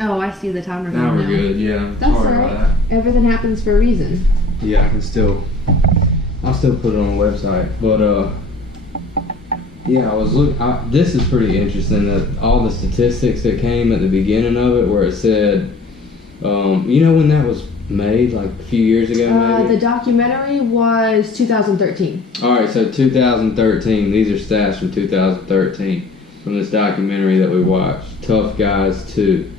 Oh, I see the timer Now going we're good, yeah. That's Sorry alright. about that. Everything happens for a reason. Yeah, I'll still put it on the website. But yeah, this is pretty interesting, that all the statistics that came at the beginning of it, where it said, you know when that was made, like a few years ago maybe? The documentary was 2013. Alright, so 2013, these are stats from 2013 from this documentary that we watched, Tough Guys 2.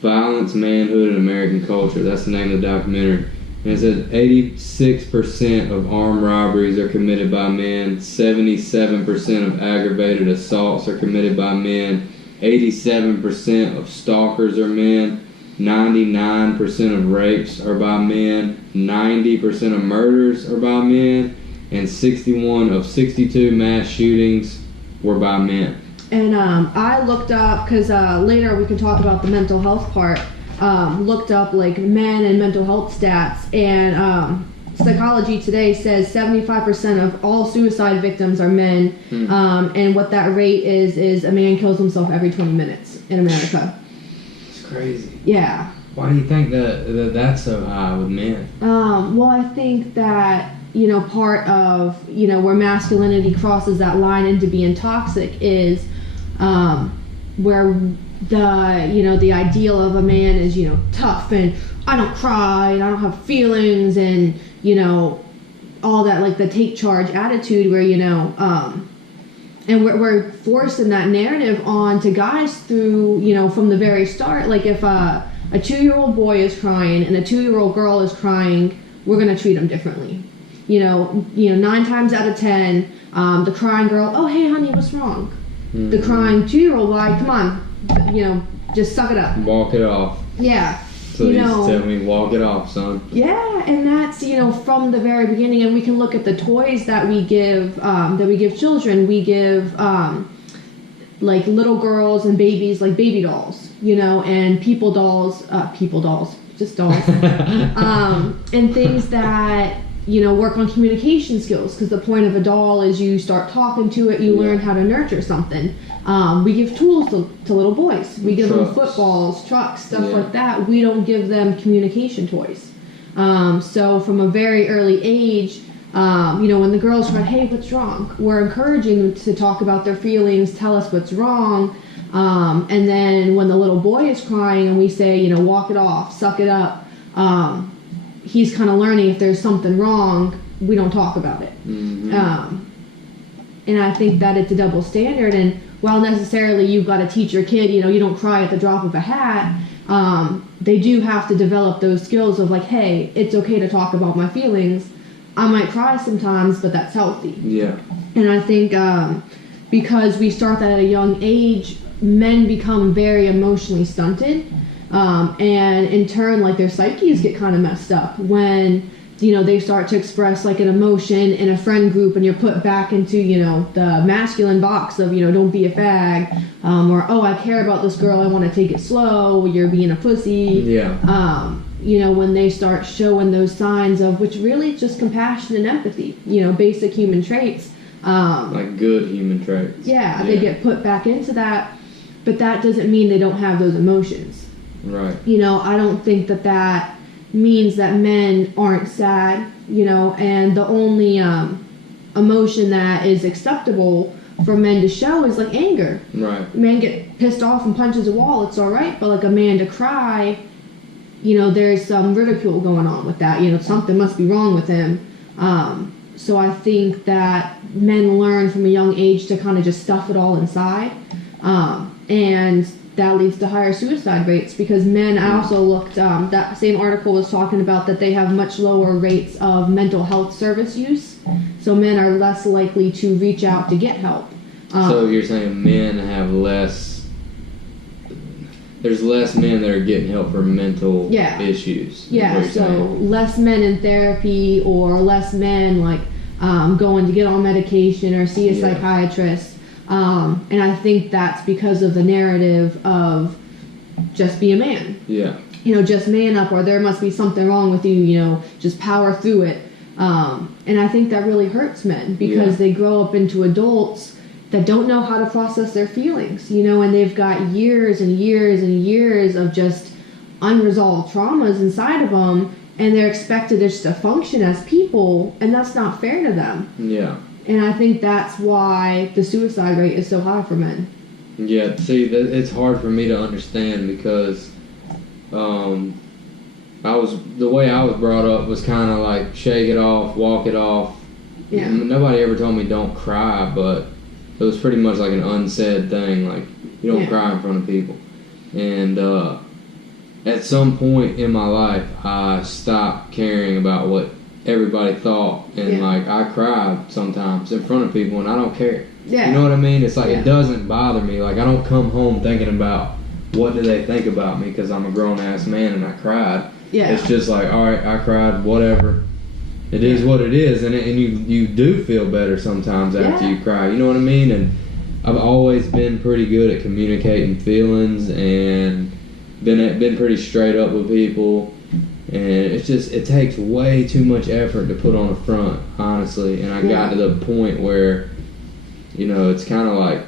Violence, Manhood, and American Culture. That's the name of the documentary. And it says 86% of armed robberies are committed by men, 77% of aggravated assaults are committed by men, 87% of stalkers are men, 99% of rapes are by men, 90% of murders are by men, and 61 of 62 mass shootings were by men. And I looked up, because later we can talk about the mental health part, looked up like men and mental health stats, and Psychology Today says 75% of all suicide victims are men, and what that rate is a man kills himself every 20 minutes in America. It's crazy. Yeah. Why do you think that's so high with men? Well, I think that, part of, where masculinity crosses that line into being toxic is where the ideal of a man is, tough, and I don't cry, and I don't have feelings, and, all that, like the take charge attitude where, and we're forcing that narrative on to guys through, from the very start. Like if a 2-year-old boy is crying and a 2-year-old girl is crying, we're going to treat them differently. 9 times out of 10, the crying girl, oh, hey, honey, what's wrong? Mm-hmm. The crying 2-year-old guy, come on, just suck it up. Walk it off. Yeah. So they used to tell me, walk it off, son. Yeah, and that's, from the very beginning, and we can look at the toys that we give children. We give, like, little girls and babies, like, baby dolls, and people dolls, just dolls, and things that, work on communication skills, because the point of a doll is you start talking to it, you learn how to nurture something. We give tools to little boys. We give them footballs, trucks, stuff like that. We don't give them communication toys. So from a very early age, when the girls cry, hey, what's wrong? We're encouraging them to talk about their feelings, tell us what's wrong. And then when the little boy is crying and we say, walk it off, suck it up, he's kind of learning if there's something wrong, we don't talk about it. Mm-hmm. And I think that it's a double standard. And while necessarily you've got to teach your kid, you don't cry at the drop of a hat, they do have to develop those skills of like, hey, it's okay to talk about my feelings. I might cry sometimes, but that's healthy. Yeah. And I think because we start that at a young age, men become very emotionally stunted. And in turn, like their psyches get kind of messed up when, they start to express like an emotion in a friend group and you're put back into, the masculine box of, don't be a fag, or, oh, I care about this girl, I want to take it slow, you're being a pussy. Yeah. When they start showing those signs of, which really is just compassion and empathy, basic human traits. Like good human traits. Yeah, they get put back into that, but that doesn't mean they don't have those emotions. Right. I don't think that means that men aren't sad, and the only emotion that is acceptable for men to show is like anger. Right. Men get pissed off and punches a wall, it's all right, but like a man to cry, there's some ridicule going on with that. Something must be wrong with him. So I think that men learn from a young age to kind of just stuff it all inside, and that leads to higher suicide rates because men, I also looked, that same article was talking about that they have much lower rates of mental health service use. So men are less likely to reach out to get help. So you're saying men have there's less men that are getting help for mental issues. Yeah, so less men in therapy or less men like going to get on medication or see a psychiatrist. And I think that's because of the narrative of just be a man. Yeah. Just man up, or there must be something wrong with you, just power through it. And I think that really hurts men because they grow up into adults that don't know how to process their feelings, you know, and they've got years and years and years of just unresolved traumas inside of them, and they're expected just to function as people, and that's not fair to them. Yeah. And I think that's why the suicide rate is so high for men. Yeah, see, it's hard for me to understand because the way I was brought up was kind of like shake it off, walk it off. Yeah. Nobody ever told me don't cry, but it was pretty much like an unsaid thing, like you don't cry in front of people. And at some point in my life, I stopped caring about what everybody thought, and like I cried sometimes in front of people, and I don't care. Yeah. You know what I mean? It's like it doesn't bother me. Like I don't come home thinking about what do they think about me because I'm a grown ass man and I cried. Yeah. It's just like, all right, I cried, whatever. It is what it is, and you do feel better sometimes after you cry. You know what I mean? And I've always been pretty good at communicating feelings and been pretty straight up with people. And it's just, it takes way too much effort to put on a front, honestly. And I got to the point where, you know, it's kind of like,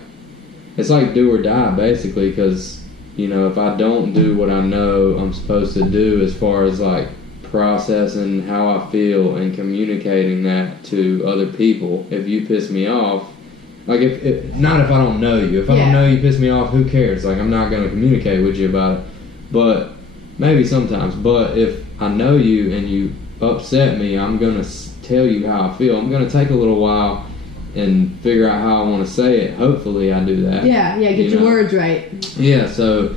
it's like do or die, basically, because, you know, if I don't do what I know I'm supposed to do as far as, like, processing how I feel and communicating that to other people, if you piss me off, like, if not if I don't know you. If I don't know you piss me off, who cares? Like, I'm not going to communicate with you about it. But maybe sometimes. But if I know you and you upset me, I'm going to tell you how I feel. I'm going to take a little while and figure out how I want to say it. Hopefully I do that. Yeah, get your words right. Yeah, so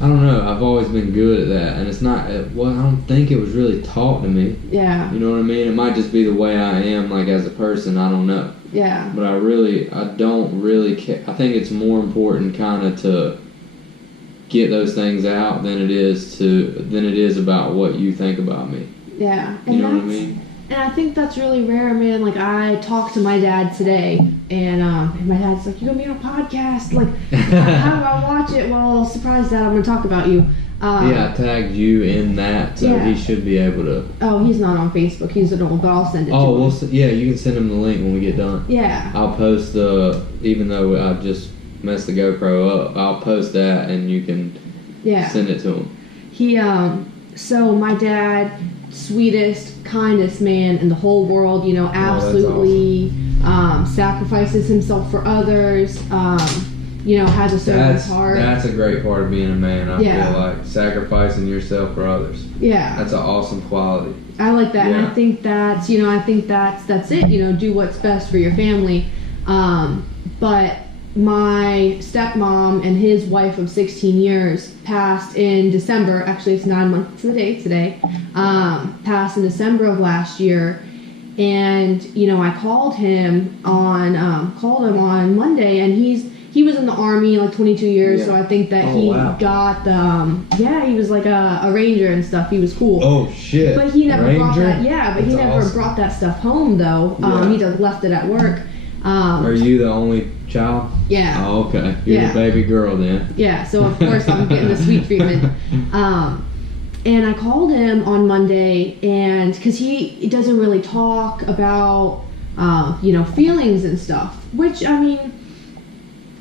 I don't know. I've always been good at that. And it's not, well, I don't think it was really taught to me. Yeah. You know what I mean? It might just be the way I am, like, as a person. I don't know. Yeah. But I don't really care. I think it's more important kind of to get those things out than it is about what you think about me. Yeah. You know what I mean? And I think that's really rare, man. Like, I talked to my dad today, and my dad's like, "You gonna be on a podcast? Like, how do I watch it?" Well, surprise, Dad, I'm gonna talk about you. I tagged you in that, so he should be able to. Oh, he's not on Facebook. He's an old, but I'll send it to him. Oh, you can send him the link when we get done. Yeah. I'll post even though I just messed the GoPro up, I'll post that, and you can send it to him. So my dad, sweetest, kindest man in the whole world, you know, absolutely sacrifices himself for others, you know, has a servant's heart. That's a great part of being a man, I feel like, sacrificing yourself for others. Yeah. That's an awesome quality. I like that, and I think that's it, you know, do what's best for your family. But my stepmom and his wife of 16 years passed in December. Actually, it's 9 months to the day today. Passed in December of last year. And, you know, I called him on Monday, and he was in the Army like 22 years, so I think that got the, he was like a ranger and stuff. He was cool. Oh, shit. But he never brought that, That's he never brought that stuff home, though. He just left it at work. Are you the only child? Yeah. Oh, okay. You're the baby girl then. Yeah, so of course I'm getting the sweet treatment. And I called him on Monday, and because he doesn't really talk about, you know, feelings and stuff, which, I mean,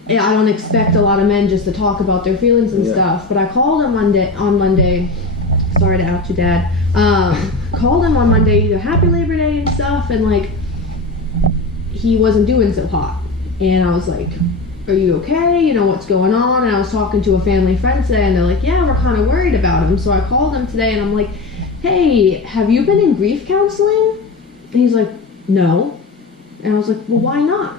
I don't expect a lot of men just to talk about their feelings and stuff, but I called him on Monday. Sorry to out you, Dad. Called him on Monday, happy Labor Day and stuff, and, like, he wasn't doing so hot. And I was like, "Are you okay? You know, what's going on?" And I was talking to a family friend today, and they're like, "Yeah, we're kind of worried about him." So I called him today, and I'm like, "Hey, have you been in grief counseling?" And he's like, "No." And I was like, "Well, why not?"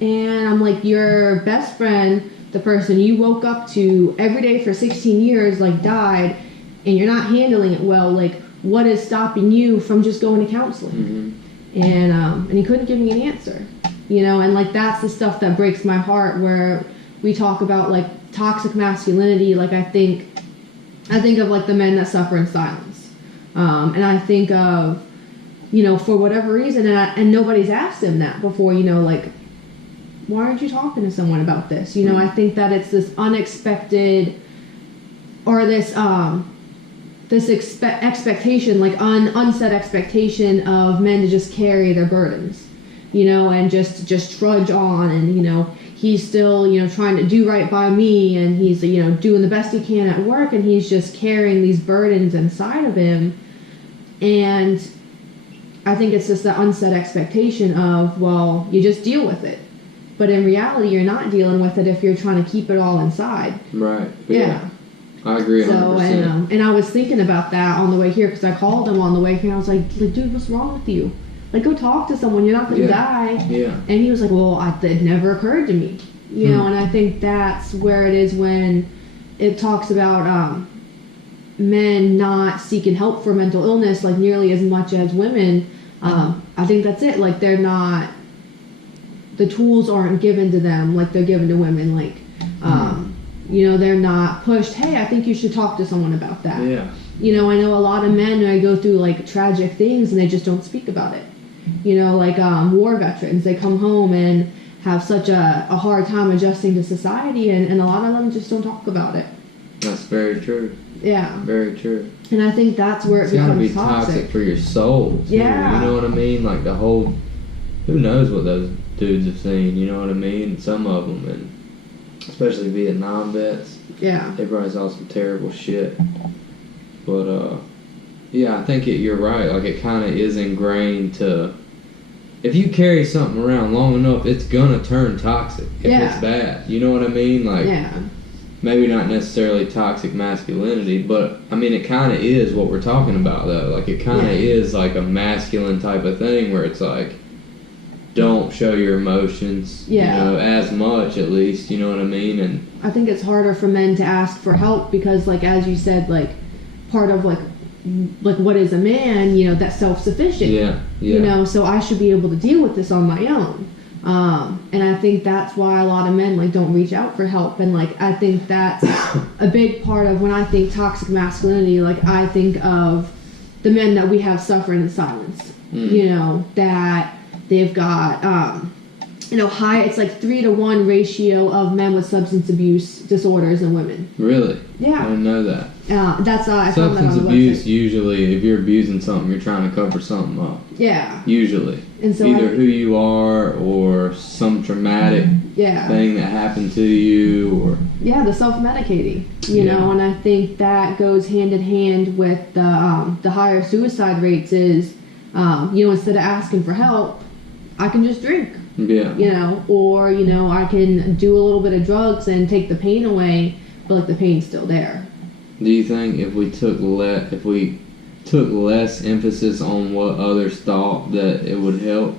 And I'm like, "Your best friend, the person you woke up to every day for 16 years, like, died, and you're not handling it well. Like, what is stopping you from just going to counseling?" Mm-hmm. And he couldn't give me an answer, you know, and, like, that's the stuff that breaks my heart, where we talk about, like, toxic masculinity. Like, I think of, like, the men that suffer in silence, and I think of, you know, for whatever reason, and nobody's asked him that before, you know, like, why aren't you talking to someone about this? You know, I think that it's this unexpected, or this this expectation, like unset expectation of men to just carry their burdens, you know, and just trudge on, and, you know, he's still, you know, trying to do right by me, and he's, you know, doing the best he can at work, and he's just carrying these burdens inside of him. And I think it's just that unset expectation of, well, you just deal with it. But in reality, you're not dealing with it if you're trying to keep it all inside. Right. Yeah. I agree 100%. So, and I was thinking about that on the way here, because I called him on the way here. I was like, dude, what's wrong with you? Like, go talk to someone. You're not going to die. Yeah. And he was like, well, it never occurred to me. You know, and I think that's where it is when it talks about men not seeking help for mental illness like nearly as much as women. I think that's it. Like, they're not, the tools aren't given to them like they're given to women. Like, you know, they're not pushed, hey, I think you should talk to someone about that. Yeah. You know, I know a lot of men who go through like tragic things and they just don't speak about it. You know, like war veterans, they come home and have such a hard time adjusting to society, and a lot of them just don't talk about it. That's very true. Yeah. Very true. And I think that's where it becomes It's gotta be toxic for your soul. Too. Yeah. You know what I mean? Like the whole, who knows what those dudes have seen, you know what I mean? Some of them, and especially Vietnam vets. Yeah. They probably saw some terrible shit. But, yeah, I think you're right. Like, it kind of is ingrained to, if you carry something around long enough, it's gonna turn toxic if it's bad. You know what I mean? Like, maybe not necessarily toxic masculinity, but, I mean, it kind of is what we're talking about, though. Like, it kind of is like a masculine type of thing where it's like, don't show your emotions, you know, as much at least, you know what I mean? And I think it's harder for men to ask for help because, like, as you said, like, part of, like what is a man, you know, that's self-sufficient. Yeah. You know, so I should be able to deal with this on my own. And I think that's why a lot of men, like, don't reach out for help. And, like, I think that's a big part of when I think toxic masculinity, like, I think of the men that we have suffering in silence. You know, that they've got, you know, it's like 3-to-1 ratio of men with substance abuse disorders and women. Really? Yeah. I didn't know that. That's I found that on substance the abuse, website. usually, if you're abusing something, you're trying to cover something up. Yeah. Usually. And so either who you are or some traumatic thing that happened to you, or the self-medicating, you know, and I think that goes hand in hand with the higher suicide rates is, you know, instead of asking for help, I can just drink. Yeah. You know, or, you know, I can do a little bit of drugs and take the pain away, but, like, the pain's still there. Do you think if we took less emphasis on what others thought, that it would help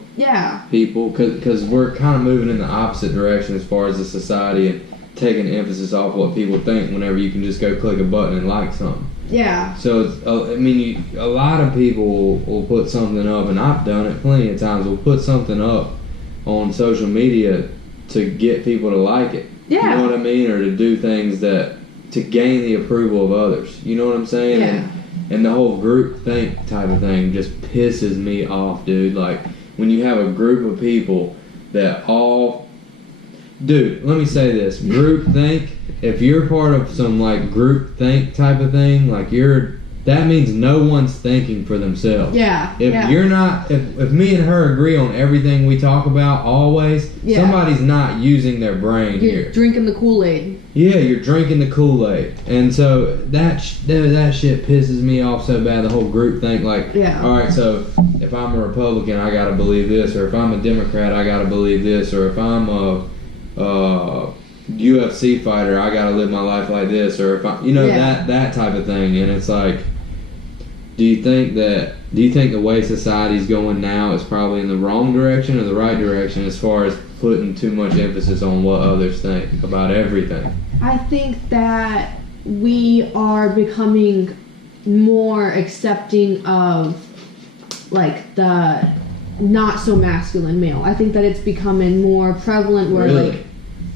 people? Because we're kind of moving in the opposite direction as far as the society and taking emphasis off what people think whenever you can just go click a button and like something. Yeah. So, it's, I mean, a lot of people will put something up, and I've done it plenty of times, will put something up on social media to get people to like it. Yeah. You know what I mean? Or to do things to gain the approval of others. You know what I'm saying? Yeah. And the whole group think type of thing just pisses me off, dude. Like, when you have a group of people that all... Dude, let me say this. Group think, if you're part of some, like, group think type of thing, like, that means no one's thinking for themselves. Yeah. If you're not, if me and her agree on everything we talk about always, somebody's not using their brain you're here. Drinking the Kool-Aid. Yeah, you're drinking the Kool-Aid. And so that shit pisses me off so bad, the whole group think, like, alright, so if I'm a Republican, I gotta believe this, or if I'm a Democrat, I gotta believe this, or if I'm a UFC fighter, I gotta live my life like this, or if I, you know, that type of thing. And it's like, do you think the way society's going now is probably in the wrong direction or the right direction as far as putting too much emphasis on what others think about everything? I think that we are becoming more accepting of, like, the not so masculine male. I think that it's becoming more prevalent where like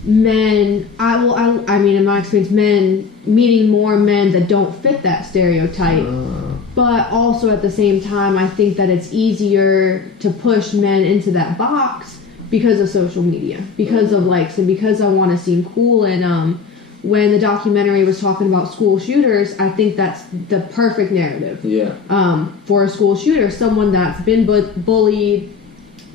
men, I mean, in my experience, men meeting more men that don't fit that stereotype. But also at the same time, I think that it's easier to push men into that box because of social media, because of likes, and because I want to seem cool. And when the documentary was talking about school shooters, I think that's the perfect narrative. Yeah. For a school shooter, someone that's been bullied,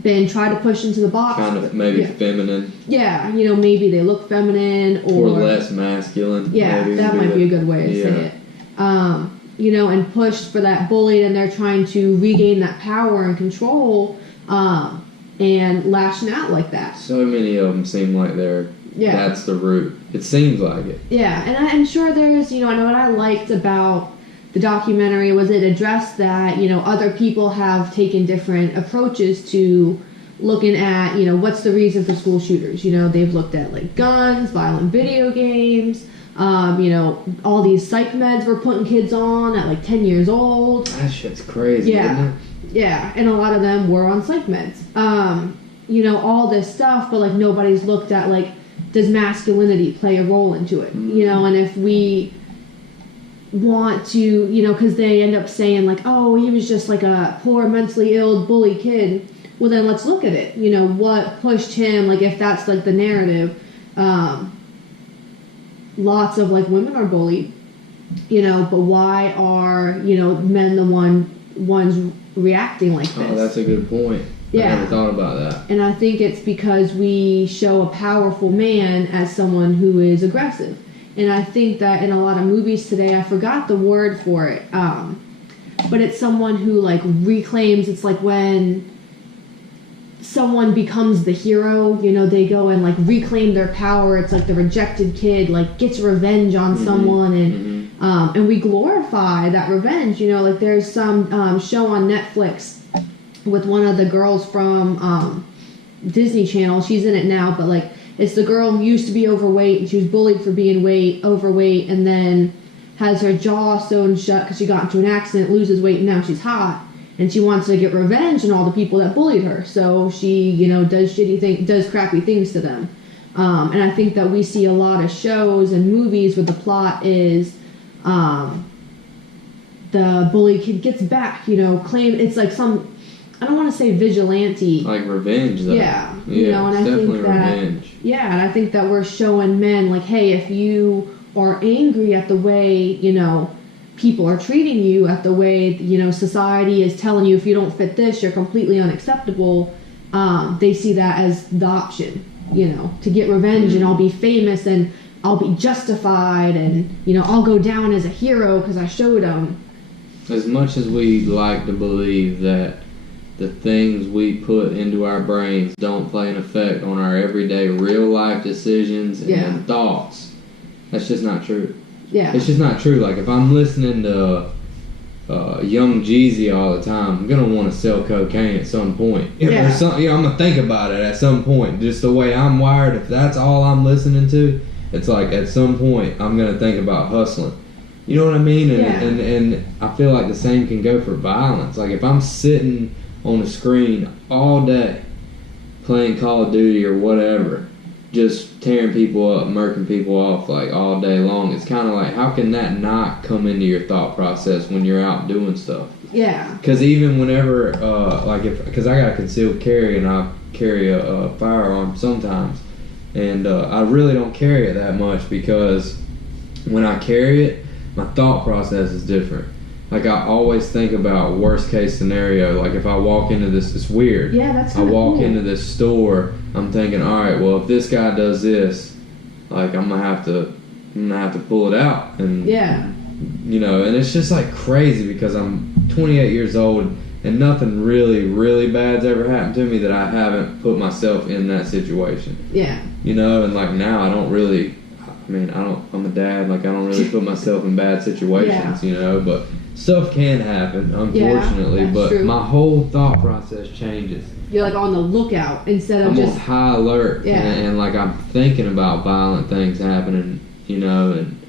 been tried to push into the box. Kind of maybe feminine. Yeah, maybe they look feminine or less masculine. Yeah, maybe that might be a good way to say it. And pushed for that bullied, and they're trying to regain that power and control, and lashing out like that. So many of them seem like that's the root. It seems like it. Yeah, and I'm sure there's, I know what I liked about the documentary was it addressed that, other people have taken different approaches to looking at, what's the reason for school shooters. They've looked at like guns, violent video games, all these psych meds we're putting kids on at like 10 years old. That shit's crazy, yeah. isn't it? Yeah, and a lot of them were on psych meds. All this stuff, but like nobody's looked at like, does masculinity play a role into it? And if we want to, because they end up saying like, oh, he was just like a poor, mentally ill, bully kid. Well, then let's look at it. What pushed him, like if that's like the narrative, lots of like women are bullied, but why are, men the ones reacting like this? Oh, that's a good point. Yeah. I never thought about that. And I think it's because we show a powerful man as someone who is aggressive. And I think that in a lot of movies today, I forgot the word for it, but it's someone who like reclaims, it's like when someone becomes the hero, they go and like reclaim their power. It's like the rejected kid like gets revenge on someone, and we glorify that revenge. Like there's some show on Netflix with one of the girls from Disney Channel. She's in it now, but like it's the girl who used to be overweight and she was bullied for being overweight, and then has her jaw sewn shut because she got into an accident, loses weight, and now she's hot. And she wants to get revenge on all the people that bullied her. So she, does crappy things to them. And I think that we see a lot of shows and movies where the plot is the bully kid gets back, claim it's like some, I don't want to say vigilante. Like revenge, though. Yeah. And I think that revenge. Yeah, and I think that we're showing men like, hey, if you are angry at the way, people are treating you, at the way, society is telling you if you don't fit this, you're completely unacceptable, they see that as the option, to get revenge, and I'll be famous and I'll be justified, and, I'll go down as a hero because I showed them. As much as we like to believe that the things we put into our brains don't play an effect on our everyday real life decisions and thoughts, that's just not true. Yeah. It's just not true. Like, if I'm listening to young Guise all the time, I'm going to want to sell cocaine at some point. I'm going to think about it at some point. Just the way I'm wired, if that's all I'm listening to, it's like at some point I'm going to think about hustling. You know what I mean? And I feel like the same can go for violence. Like, if I'm sitting on a screen all day playing Call of Duty or whatever, just tearing people up, murking people off like all day long, it's kind of like, how can that not come into your thought process when you're out doing stuff? Yeah. Because even whenever, because I got a concealed carry and I carry a firearm sometimes, and I really don't carry it that much because when I carry it, my thought process is different. Like, I always think about worst case scenario. Like, if I walk into this, it's weird. Yeah, that's I walk cool. into this store, I'm thinking, all right, well, if this guy does this, like, I'm gonna have to pull it out, and and it's just like crazy because I'm 28 years old and nothing really, really bad's ever happened to me that I haven't put myself in that situation. Yeah. And like now I don't really. I'm a dad. Like, I don't really put myself in bad situations, but stuff can happen, unfortunately. But true. My whole thought process changes. You're like on the lookout instead of I'm just on high alert, and like I'm thinking about violent things happening, and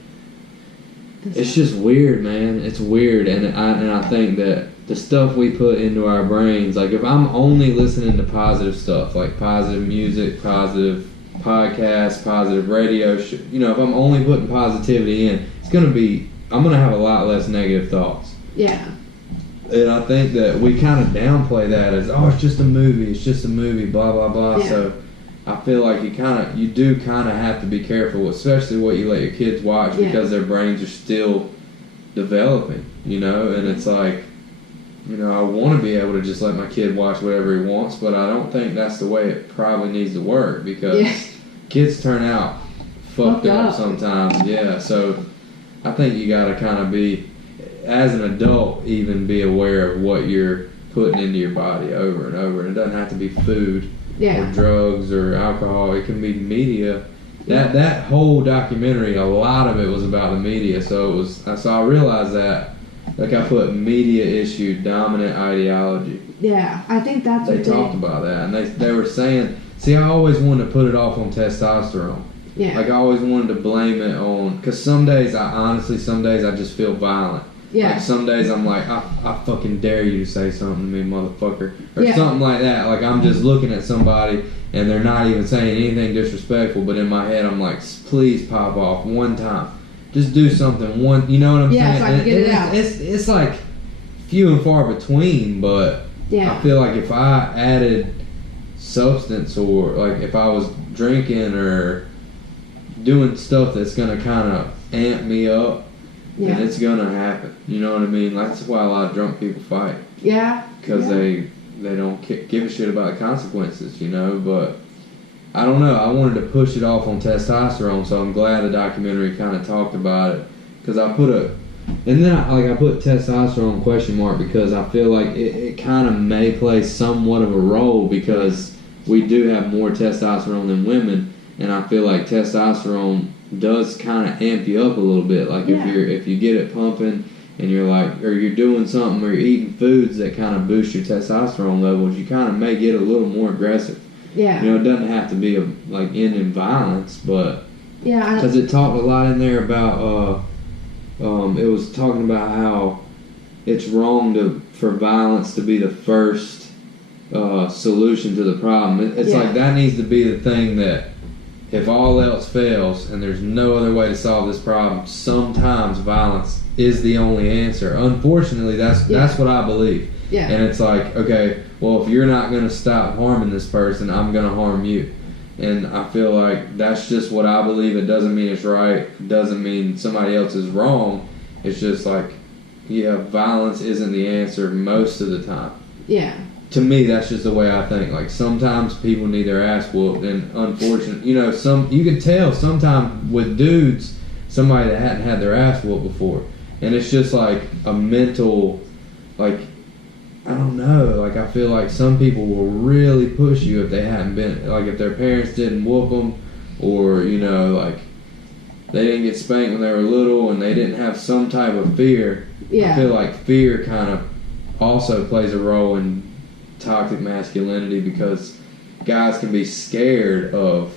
it's just weird, man. It's weird, and I think that the stuff we put into our brains, like if I'm only listening to positive stuff, like positive music, positive podcasts, positive radio, if I'm only putting positivity in, I'm gonna have a lot less negative thoughts. Yeah. And I think that we kind of downplay that as, oh, it's just a movie, blah blah blah. Yeah. So, I feel like you do kind of have to be careful, especially what you let your kids watch because their brains are still developing, and it's like, I want to be able to just let my kid watch whatever he wants, but I don't think that's the way it probably needs to work because kids turn out fucked up sometimes. Yeah, so I think you got to kind of be, as an adult, even be aware of what you're putting into your body over and over. And it doesn't have to be food or drugs or alcohol. It can be media. That whole documentary, a lot of it was about the media. So I realized that, like I put media issue, dominant ideology. Yeah, I think that's they talked about that, and they were saying, see, I always wanted to put it off on testosterone. Yeah. Like I always wanted to blame it on, because some days I just feel violent. Yeah. Like some days I'm like, I fucking dare you to say something to me, motherfucker. Or something like that. Like I'm just looking at somebody and they're not even saying anything disrespectful, but in my head I'm like, please pop off one time. Just do something one, you know what I'm saying? Yeah, so I can get it out. It's like few and far between, but I feel like if I added substance or like if I was drinking or doing stuff that's going to kind of amp me up, then it's going to happen. You know what I mean? That's why a lot of drunk people fight. Yeah. Because they don't give a shit about the consequences, But I don't know. I wanted to push it off on testosterone, so I'm glad the documentary kind of talked about it. Because I put I put testosterone question mark because I feel like it kind of may play somewhat of a role because we do have more testosterone than women, and I feel like testosterone does kind of amp you up a little bit. Like if you get it pumping and you're like, or you're doing something or you're eating foods that kind of boost your testosterone levels, you kind of may get a little more aggressive. Yeah. It doesn't have to be in violence, but because it talked a lot in there about it was talking about how it's wrong for violence to be the first solution to the problem. It's like that needs to be the thing that if all else fails and there's no other way to solve this problem, sometimes violence is the only answer. Unfortunately, that's what I believe. Yeah. And it's like, okay, well, if you're not going to stop harming this person, I'm going to harm you. And I feel like that's just what I believe. It doesn't mean it's right. It doesn't mean somebody else is wrong. It's just like, violence isn't the answer most of the time. Yeah. To me, that's just the way I think. Like, sometimes people need their ass whooped, and unfortunately, you can tell sometimes with dudes, somebody that hadn't had their ass whooped before. And it's just like a mental, like, I don't know, like I feel like some people will really push you if they hadn't been, like if their parents didn't whoop them, or like they didn't get spanked when they were little and they didn't have some type of fear. Yeah. I feel like fear kind of also plays a role in toxic masculinity because guys can be scared of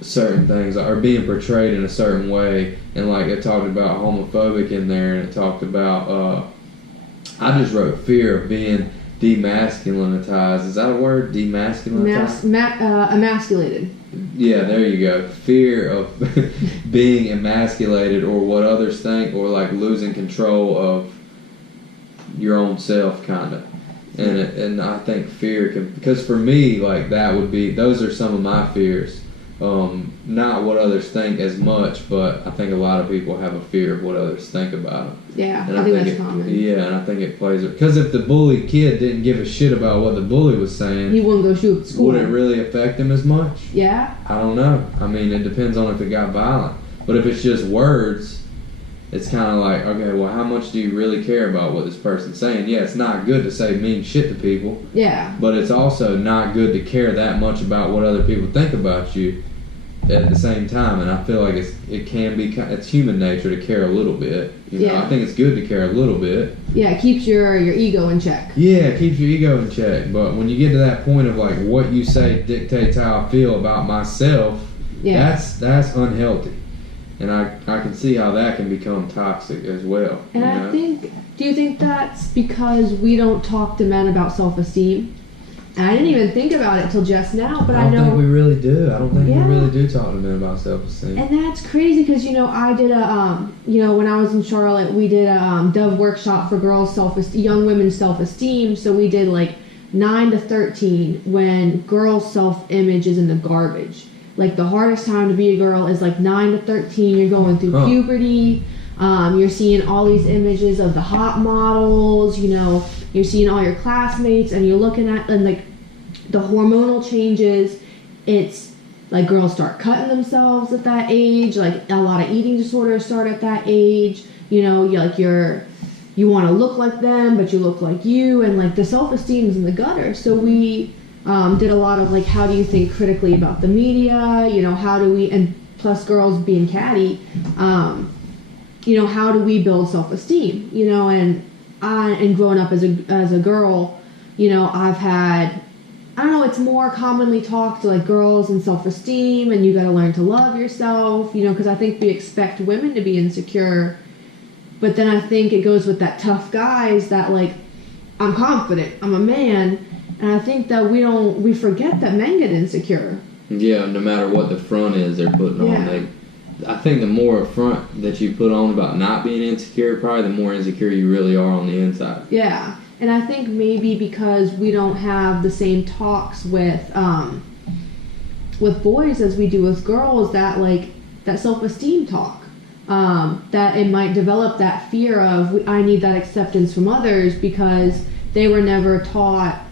certain things or being portrayed in a certain way, and like it talked about homophobic in there, and it talked about I just wrote fear of being demasculinized. Is that a word? Demasculinized? Emasculated. Yeah, there you go. Fear of being emasculated or what others think, or like losing control of your own self, kind of. And I think fear can, because for me, like that would be, those are some of my fears. Not what others think as much, but I think a lot of people have a fear of what others think about them. Yeah, I think that's common. Yeah, and I think it plays it. Because if the bullied kid didn't give a shit about what the bully was saying, he wouldn't go shoot at school. Would it really affect him as much? Yeah. I don't know. I mean, it depends on if it got violent. But if it's just words, it's kind of like, okay, well, how much do you really care about what this person's saying? Yeah, it's not good to say mean shit to people. Yeah. But it's also not good to care that much about what other people think about you at the same time. And I feel like it's human nature to care a little bit. You know, I think it's good to care a little bit. Yeah, it keeps your ego in check. Yeah, it keeps your ego in check. But when you get to that point of like what you say dictates how I feel about myself, that's unhealthy. And I can see how that can become toxic as well. And do you think that's because we don't talk to men about self-esteem? And I didn't even think about it till just now, but I know... I don't think we really do. I don't think we really do talk to men about self-esteem. And that's crazy because, I did when I was in Charlotte, we did a Dove workshop for girls' young women's self-esteem. So we did, 9 to 13 when girls' self-image is in the garbage. Like, the hardest time to be a girl is like 9 to 13. You're going through puberty. You're seeing all these images of the hot models, you know, you're seeing all your classmates, and you're looking at, and like the hormonal changes. It's like girls start cutting themselves at that age, like a lot of eating disorders start at that age, you know, you want to look like them, but you look like you, and like the self-esteem is in the gutter. So we did a lot of like, how do you think critically about the media, you know, how do we, and plus girls being catty, you know, how do we build self-esteem, you know, and growing up as a girl, you know, I've had, I don't know, it's more commonly talked to like girls and self-esteem, and you got to learn to love yourself, you know, because I think we expect women to be insecure, but then I think it goes with that tough guys that like, I'm confident, I'm a man, and I think that we forget that men get insecure. Yeah, no matter what the front is they're putting on, I think the more front that you put on about not being insecure, probably the more insecure you really are on the inside. Yeah, and I think maybe because we don't have the same talks with boys as we do with girls, that like that self-esteem talk, that it might develop that fear of I need that acceptance from others because they were never taught,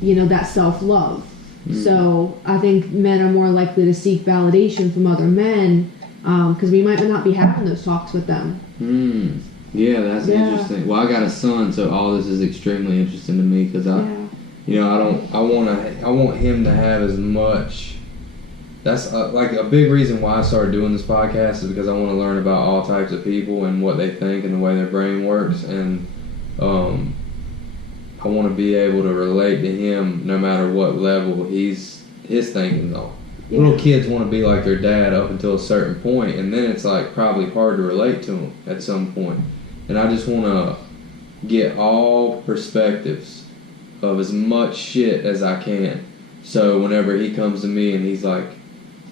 you know, that self-love. So I think men are more likely to seek validation from other men because we might not be having those talks with them. Yeah, that's interesting. Well, I got a son, so all this is extremely interesting to me because you know, I want him to have as much. That's like a big reason why I started doing this podcast is because I want to learn about all types of people and what they think and the way their brain works, and I want to be able to relate to him no matter what level his thinking's on. Yeah. Little kids want to be like their dad up until a certain point, and then it's like probably hard to relate to them at some point. And I just want to get all perspectives of as much shit as I can. So whenever he comes to me and he's like,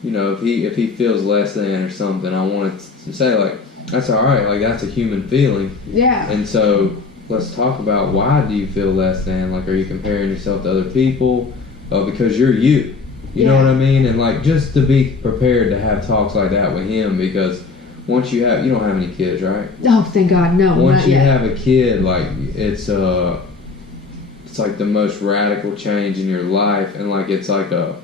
you know, if he feels less than or something, I want to say like, that's all right. Like that's a human feeling. Yeah. And so let's talk about why do you feel less than? Like, are you comparing yourself to other people? Because you're you. You know what I mean? And like, just to be prepared to have talks like that with him, because once you don't have any kids, right? Oh, thank God, no. Once you have a kid, like it's like the most radical change in your life, and like it's like a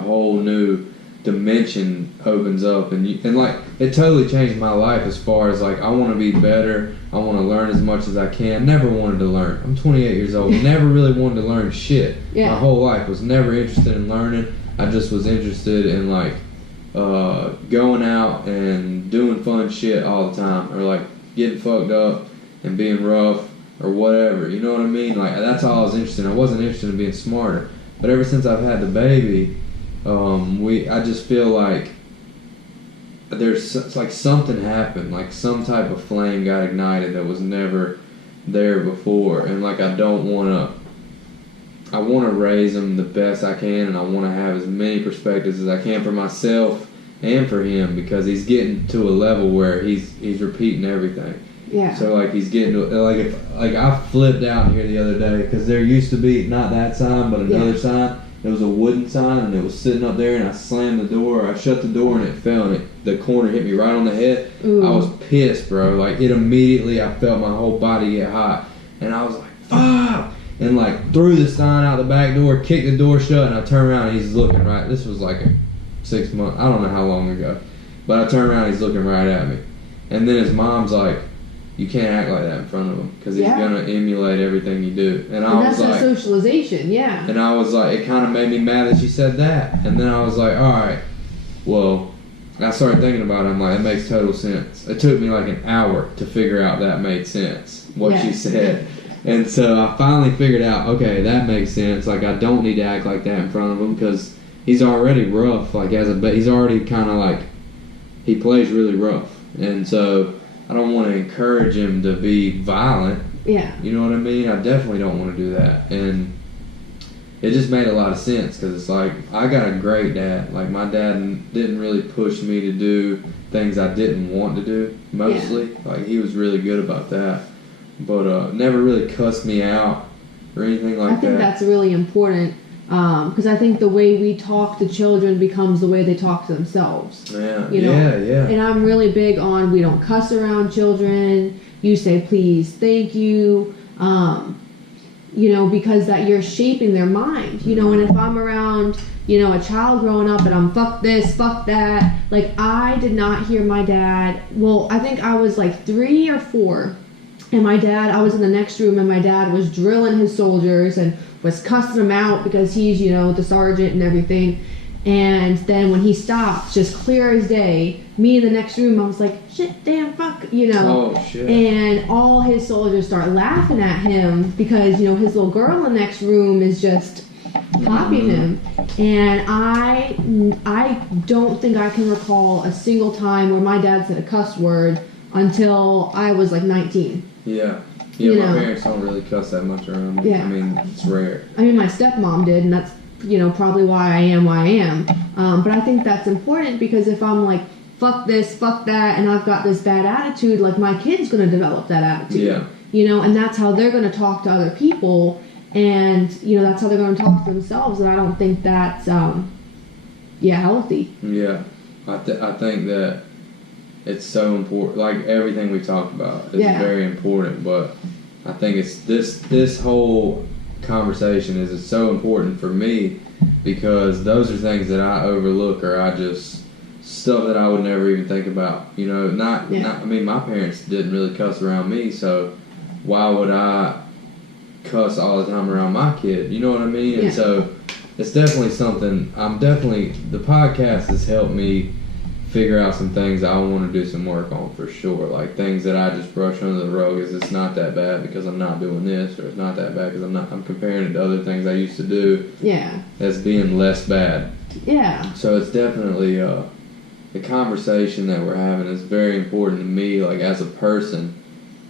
whole new dimension opens up, and like it totally changed my life as far as like I want to be better. I want to learn as much as I can. Never wanted to learn. I'm 28 years old. Never really wanted to learn shit. Yeah. My whole life was never interested in learning. I just was interested in like going out and doing fun shit all the time, or like getting fucked up and being rough or whatever. You know what I mean? Like that's all I was interested in. I wasn't interested in being smarter. But ever since I've had the baby, I just feel like there's like something happened, like some type of flame got ignited that was never there before, and like I want to raise him the best I can, and I want to have as many perspectives as I can for myself and for him, because he's getting to a level where he's repeating everything. Yeah. So like he's getting to like I flipped out here the other day because there used to be not that sign but another sign. It was a wooden sign, and it was sitting up there, and I slammed the door. I shut the door, and it fell, and the corner hit me right on the head. Ooh. I was pissed, bro. Like, it immediately, I felt my whole body get hot. And I was like, fuck! And, like, threw the sign out the back door, kicked the door shut, and I turned around, and he's looking right. This was like 6 months. I don't know how long ago. But I turned around, and he's looking right at me. And then his mom's like, you can't act like that in front of him because he's going to emulate everything you do. And I was like... that's socialization, yeah. And I was like, it kind of made me mad that she said that. And then I was like, all right, well, I started thinking about it. I'm like, it makes total sense. It took me like an hour to figure out that made sense, what she said. And so I finally figured out, okay, that makes sense. Like, I don't need to act like that in front of him because he's already rough. Like, he's already kind of like, he plays really rough. And so... I don't want to encourage him to be violent. Yeah. You know what I mean? I definitely don't want to do that. And it just made a lot of sense because it's like, I got a great dad. Like, my dad didn't really push me to do things I didn't want to do, mostly. Yeah. Like, he was really good about that. But never really cussed me out or anything like that. I think that's really important. Because I think the way we talk to children becomes the way they talk to themselves. Yeah, you know? yeah. And I'm really big on we don't cuss around children. You say please, thank you. You know, because that you're shaping their mind. You know, and if I'm around, you know, a child growing up and I'm fuck this, fuck that. Like, I did not hear my dad. Well, I think I was like 3 or 4. And my dad, I was in the next room and my dad was drilling his soldiers and was cussing them out because he's, you know, the sergeant and everything. And then when he stopped, just clear as day, me in the next room, I was like, shit, damn, fuck, you know. Oh, shit. And all his soldiers start laughing at him because, you know, his little girl in the next room is just copying him. And I don't think I can recall a single time where my dad said a cuss word until I was like 19. Yeah. You My know. parents don't really cuss that much around me. Yeah. I mean, it's rare. I mean, my stepmom did, and that's, you know, probably why I am. But I think that's important because if I'm like, fuck this, fuck that, and I've got this bad attitude, like, my kid's going to develop that attitude. Yeah. You know, and that's how they're going to talk to other people, and, you know, that's how they're going to talk to themselves, and I don't think that's, healthy. Yeah. I think that it's so important. Like, everything we talked about is very important, but I think it's this whole conversation is so important for me because those are things that I overlook or I just stuff that I would never even think about. You know, not I mean, my parents didn't really cuss around me, so why would I cuss all the time around my kid? You know what I mean? Yeah. And so it's definitely something. The podcast has helped me figure out some things I want to do some work on for sure. Like things that I just brush under the rug is it's not that bad because I'm not doing this, or it's not that bad because I'm comparing it to other things I used to do. Yeah. As being less bad. Yeah. So it's definitely the conversation that we're having is very important to me, like as a person,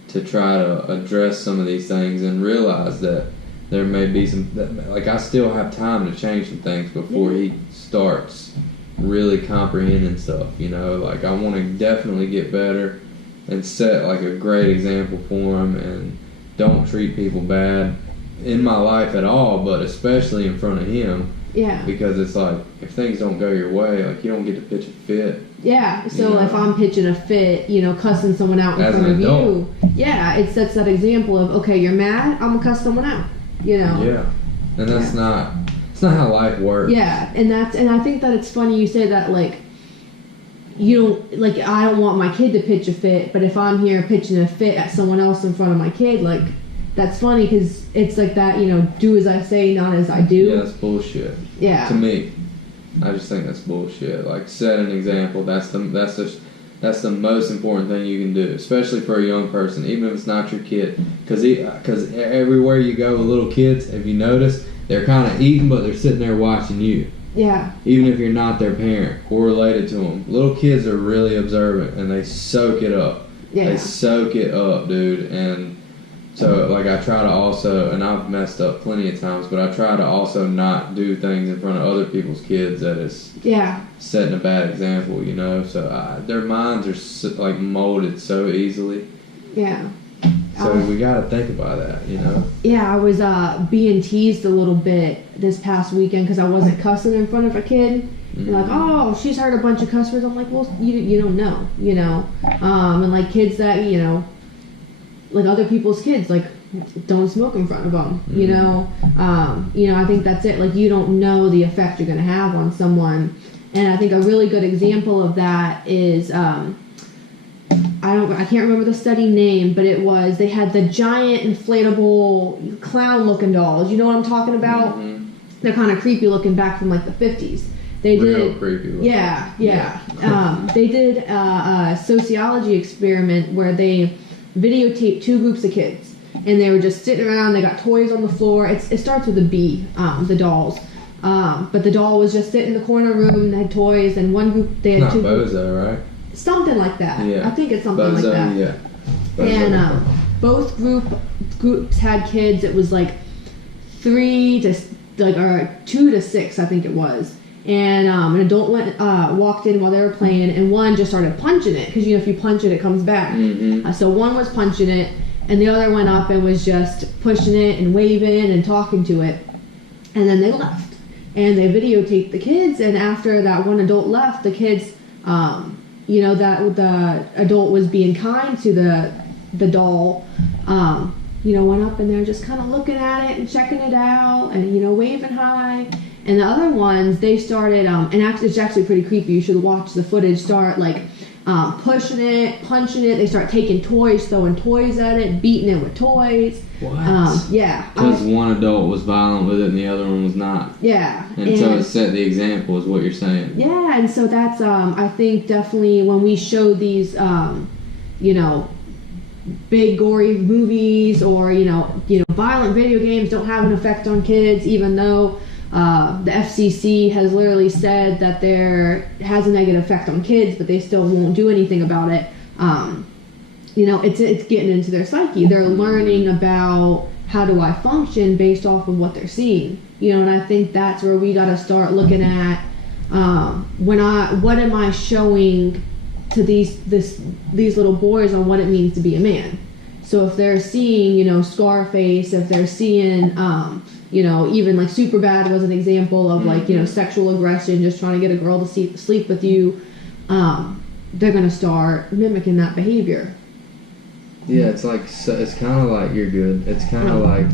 to try to address some of these things and realize that there may be like I still have time to change some things before he starts really comprehending stuff, you know. Like I want to definitely get better and set like a great example for him and don't treat people bad in my life at all, but especially in front of him. Yeah. Because it's like if things don't go your way, like you don't get to pitch a fit. Yeah. So you know? if I'm pitching a fit, you know, cussing someone out in front of you, it sets that example of, okay, you're mad, I'm gonna cuss someone out. You know. Yeah. And that's not. It's not how life works. Yeah, and I think that it's funny you say that, like, you don't, like, I don't want my kid to pitch a fit, but if I'm here pitching a fit at someone else in front of my kid, like, that's funny because it's like that, you know, do as I say, not as I do. Yeah, that's bullshit. Yeah. To me, I just think that's bullshit. Like, set an example. That's the most important thing you can do, especially for a young person, even if it's not your kid. Because everywhere you go with little kids, if you notice, they're kind of eating, but they're sitting there watching you. Yeah. Even if you're not their parent or related to them. Little kids are really observant, and they soak it up. Yeah. They soak it up, dude. And so, like, I try to also, and I've messed up plenty of times, but I try to also not do things in front of other people's kids that is setting a bad example, you know? So their minds are, like, molded so easily. Yeah. So we got to think about that, you know? Yeah, I was being teased a little bit this past weekend because I wasn't cussing in front of a kid. Mm-hmm. They're like, oh, she's heard a bunch of cuss words. I'm like, well, you don't know, you know? And, like, kids that, you know, like other people's kids, like, don't smoke in front of them, you know? You know, I think that's it. Like, you don't know the effect you're going to have on someone. And I think a really good example of that is... I can't remember the study name, but it was, they had the giant inflatable clown looking dolls. You know what I'm talking about? Mm-hmm. They're kind of creepy looking back from like the 50s. They Real did creepy looking. Yeah. They did a sociology experiment where they videotaped 2 groups of kids, and they were just sitting around. They got toys on the floor. It starts with a B, the dolls. But the doll was just sitting in the corner room and had toys, and one group they had not 2 Bozo, right? Something like that. Yeah. I think it's something like that. Yeah. And both groups had kids. It was like 2 to 6, I think it was. And an adult walked in while they were playing, and one just started punching it because, you know, if you punch it, it comes back. Mm-hmm. So one was punching it, and the other went up and was just pushing it and waving and talking to it, and then they left, and they videotaped the kids, and after that one adult left, the kids, that the adult was being kind to the doll, went up and they're just kind of looking at it and checking it out and, waving hi. And the other ones, they started, it's actually pretty creepy. You should watch the footage. Start pushing it, punching it. They start taking toys, throwing toys at it, beating it with toys. What? Yeah. Because one adult was violent with it and the other one was not. Yeah. And so it set the example, is what you're saying. Yeah, and so that's, I think definitely when we show these, big gory movies or violent video games don't have an effect on kids, even though the FCC has literally said that there has a negative effect on kids, but they still won't do anything about it. It's getting into their psyche. They're learning about how do I function based off of what they're seeing. And I think that's where we got to start looking at what am I showing to these little boys on what it means to be a man. So if they're seeing, Scarface, if they're seeing, even like Superbad was an example of sexual aggression, just trying to get a girl to sleep with you, they're gonna start mimicking that behavior. Yeah, it's kind of like you're good. It's kind of like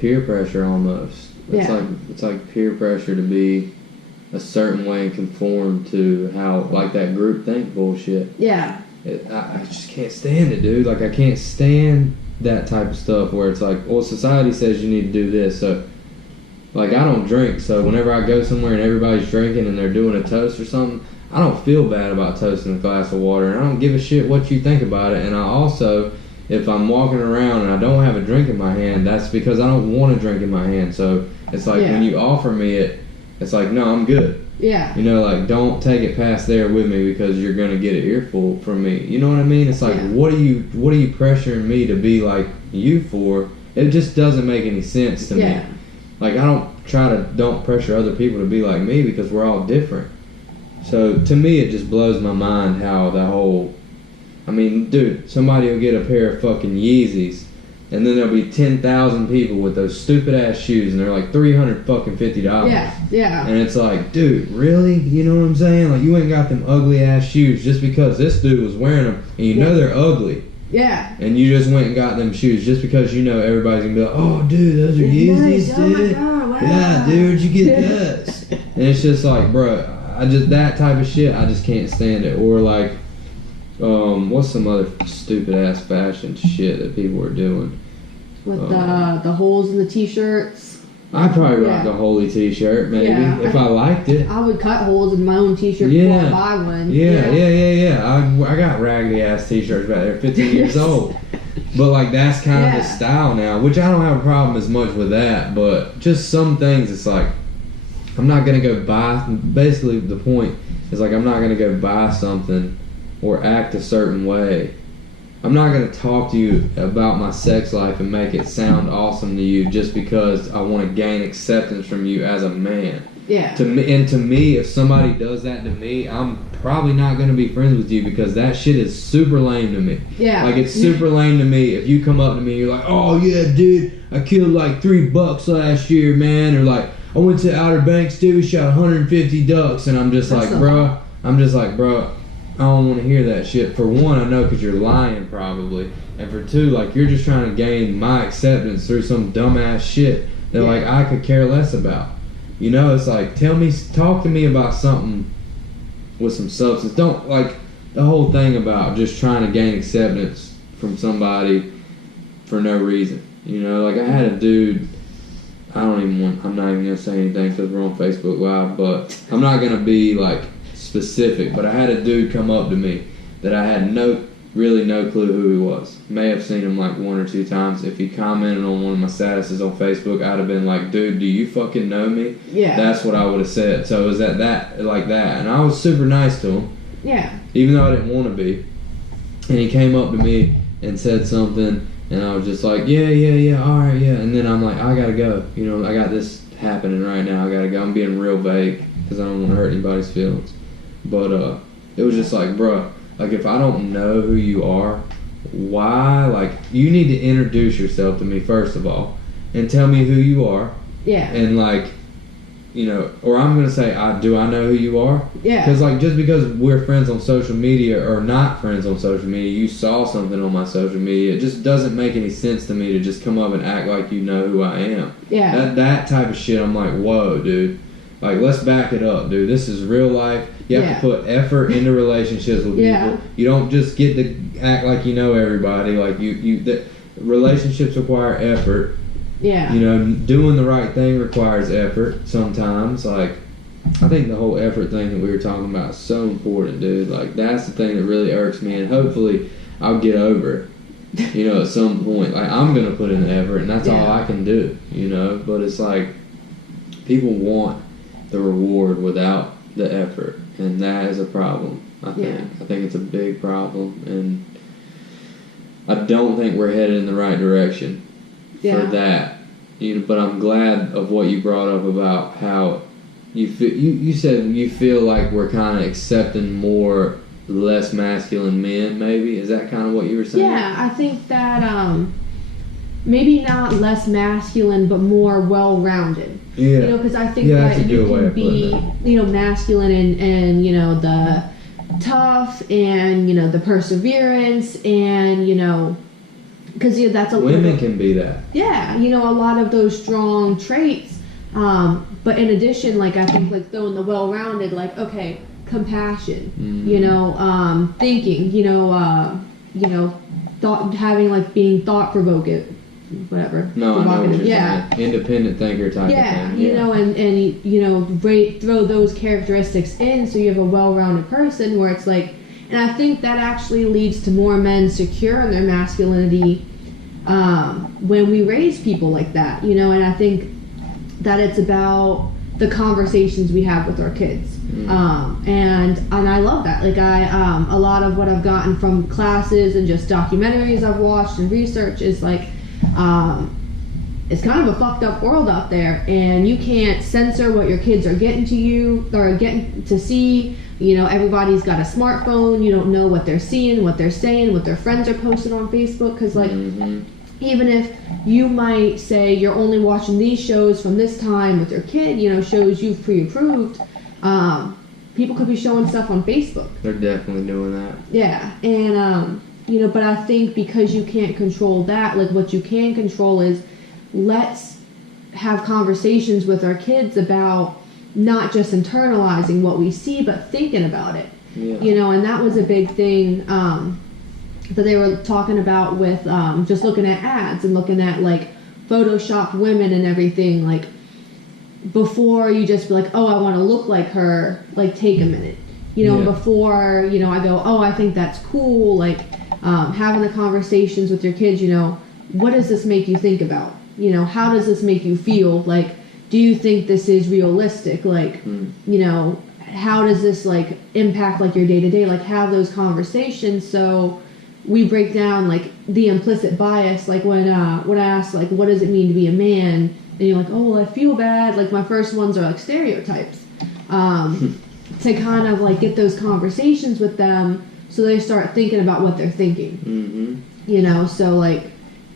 peer pressure almost. It's like peer pressure to be a certain way and conform to how, like that group think bullshit. Yeah. I just can't stand it, dude. Like, I can't stand that type of stuff where it's like, well, society says you need to do this. So, like, I don't drink. So whenever I go somewhere and everybody's drinking and they're doing a toast or something, I don't feel bad about toasting a glass of water. And I don't give a shit what you think about it. And I also, if I'm walking around and I don't have a drink in my hand, that's because I don't want a drink in my hand. So it's like when you offer me it, it's like, no, I'm good. Yeah. Don't take it past there with me because you're gonna get an earful from me. You know what I mean? It's like, what are you pressuring me to be like you for? It just doesn't make any sense to me. Like, I don't pressure other people to be like me because we're all different. So to me, it just blows my mind how the whole, dude, somebody will get a pair of fucking Yeezys, and then there'll be 10,000 people with those stupid ass shoes, and they're like $350. Yeah. And it's like, dude, really? You know what I'm saying? Like, you ain't got them ugly ass shoes just because this dude was wearing them, and they're ugly. Yeah. And you just went and got them shoes just because everybody's gonna be like, oh, dude, those are Yeezys, dude. Oh my God, wow. Yeah, dude, where'd you get those? And it's just like, bro, that type of shit, I just can't stand it. Or like, what's some other stupid ass fashion shit that people are doing? With the holes in the t-shirts. I'd probably rock a holy t-shirt, maybe, if I liked it. I would cut holes in my own t-shirt before I buy one. Yeah. I got raggedy ass t-shirts back there, 15 years old. But like, that's kind of the style now, which I don't have a problem as much with that, but just some things, it's like, I'm not going to go buy, basically the point is like, I'm not going to go buy something or act a certain way. I'm not going to talk to you about my sex life and make it sound awesome to you just because I want to gain acceptance from you as a man. Yeah. To me, if somebody does that to me, I'm probably not going to be friends with you because that shit is super lame to me. Yeah. Like, it's super lame to me if you come up to me and you're like, oh yeah, dude, I killed like $3 last year, man. Or like, I went to Outer Banks, dude, shot 150 ducks. And I'm just like, bro, I don't want to hear that shit. For one, I know because you're lying probably. And for two, like, you're just trying to gain my acceptance through some dumbass shit that like I could care less about. It's like, talk to me about something with some substance. Don't, like, the whole thing about just trying to gain acceptance from somebody for no reason. Like, I had a dude, I'm not even going to say anything because we're on Facebook Live, but I'm not going to be, like, specific, but I had a dude come up to me that I had really no clue who he was. May have seen him like one or two times. If he commented on one of my statuses on Facebook, I'd have been like, dude, do you fucking know me? Yeah. That's what I would have said. So it was that like that. And I was super nice to him. Yeah. Even though I didn't want to be. And he came up to me and said something, and I was just like, yeah, alright, yeah. And then I'm like, I gotta go. I got this happening right now. I gotta go. I'm being real vague because I don't want to hurt anybody's feelings. But it was just like, bruh, like, if I don't know who you are, why, like, you need to introduce yourself to me first of all and tell me who you are. Yeah. And, like, you know, or I'm going to say, do I know who you are? Yeah. Because, like, just because we're friends on social media or not friends on social media, you saw something on my social media, it just doesn't make any sense to me to just come up and act like you know who I am. Yeah. That type of shit, I'm like, whoa, dude. Like, let's back it up, dude. This is real life. You have to put effort into relationships with people. You don't just get to act like you know everybody. Like, relationships require effort. Yeah. You know, doing the right thing requires effort sometimes. Like, I think the whole effort thing that we were talking about is so important, dude. Like, that's the thing that really irks me, and hopefully I'll get over it, you know, at some point. Like, I'm going to put in the effort, and that's all I can do, you know. But it's like, people want the reward without the effort, and that is a problem, I think. I think it's a big problem, and I don't think we're headed in the right direction for that. You know, but I'm glad of what you brought up about how you feel. You said you feel like we're kind of accepting more less masculine men. Maybe is that kind of what you were saying? Yeah, I think that maybe not less masculine, but more well-rounded. Yeah. You know, because I think that you can be, you know, masculine and you know the tough and you know the perseverance and you know. Because that's women can be that. Yeah, you know, a lot of those strong traits. But in addition, like I think, like throwing the well-rounded, like okay, compassion. You know, thinking. You know, having like being thought-provoking, whatever. No, I know what you're saying. Independent thinker type of thing. Yeah, you know, and you know, throw those characteristics in, so you have a well-rounded person where it's like. And I think that actually leads to more men secure in their masculinity when we raise people like that, you know. And I think that it's about the conversations we have with our kids, and I love that. Like a lot of what I've gotten from classes and just documentaries I've watched and research is like it's kind of a fucked up world out there, and you can't censor what your kids are getting to you or getting to see. You know, everybody's got a smartphone. You don't know what they're seeing, what they're saying, what their friends are posting on Facebook. Because, like, even if you might say you're only watching these shows from this time with your kid, you know, shows you've pre-approved, people could be showing stuff on Facebook. They're definitely doing that. Yeah, and, you know, but I think because you can't control that, like, what you can control is let's have conversations with our kids about not just internalizing what we see, but thinking about it. You know, and that was a big thing that they were talking about with just looking at ads and looking at like photoshopped women and everything. Like before you just be like, oh, I want to look like her, like take a minute. You know, before, you know, I go, oh, I think that's cool. Like having the conversations with your kids, you know, what does this make you think about? You know, how does this make you feel? Like, do you think this is realistic? Like, you know, how does this like impact like your day to day? Like have those conversations so we break down like the implicit bias. Like when I ask like, what does it mean to be a man? And you're like, oh, well, I feel bad. Like my first ones are like stereotypes. To kind of like get those conversations with them so they start thinking about what they're thinking. You know, so like,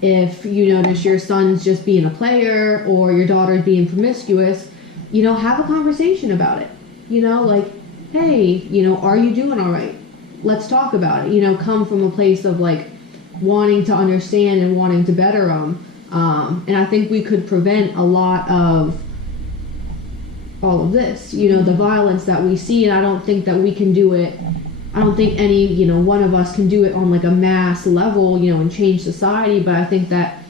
if you notice your son's just being a player or your daughter's being promiscuous, you know, have a conversation about it. You know, like, hey, you know, are you doing all right? Let's talk about it. You know, come from a place of like wanting to understand and wanting to better them. And I think we could prevent a lot of all of this, you know, the violence that we see. And I don't think that we can do it. I don't think any, you know, one of us can do it on like a mass level, you know, and change society, but I think that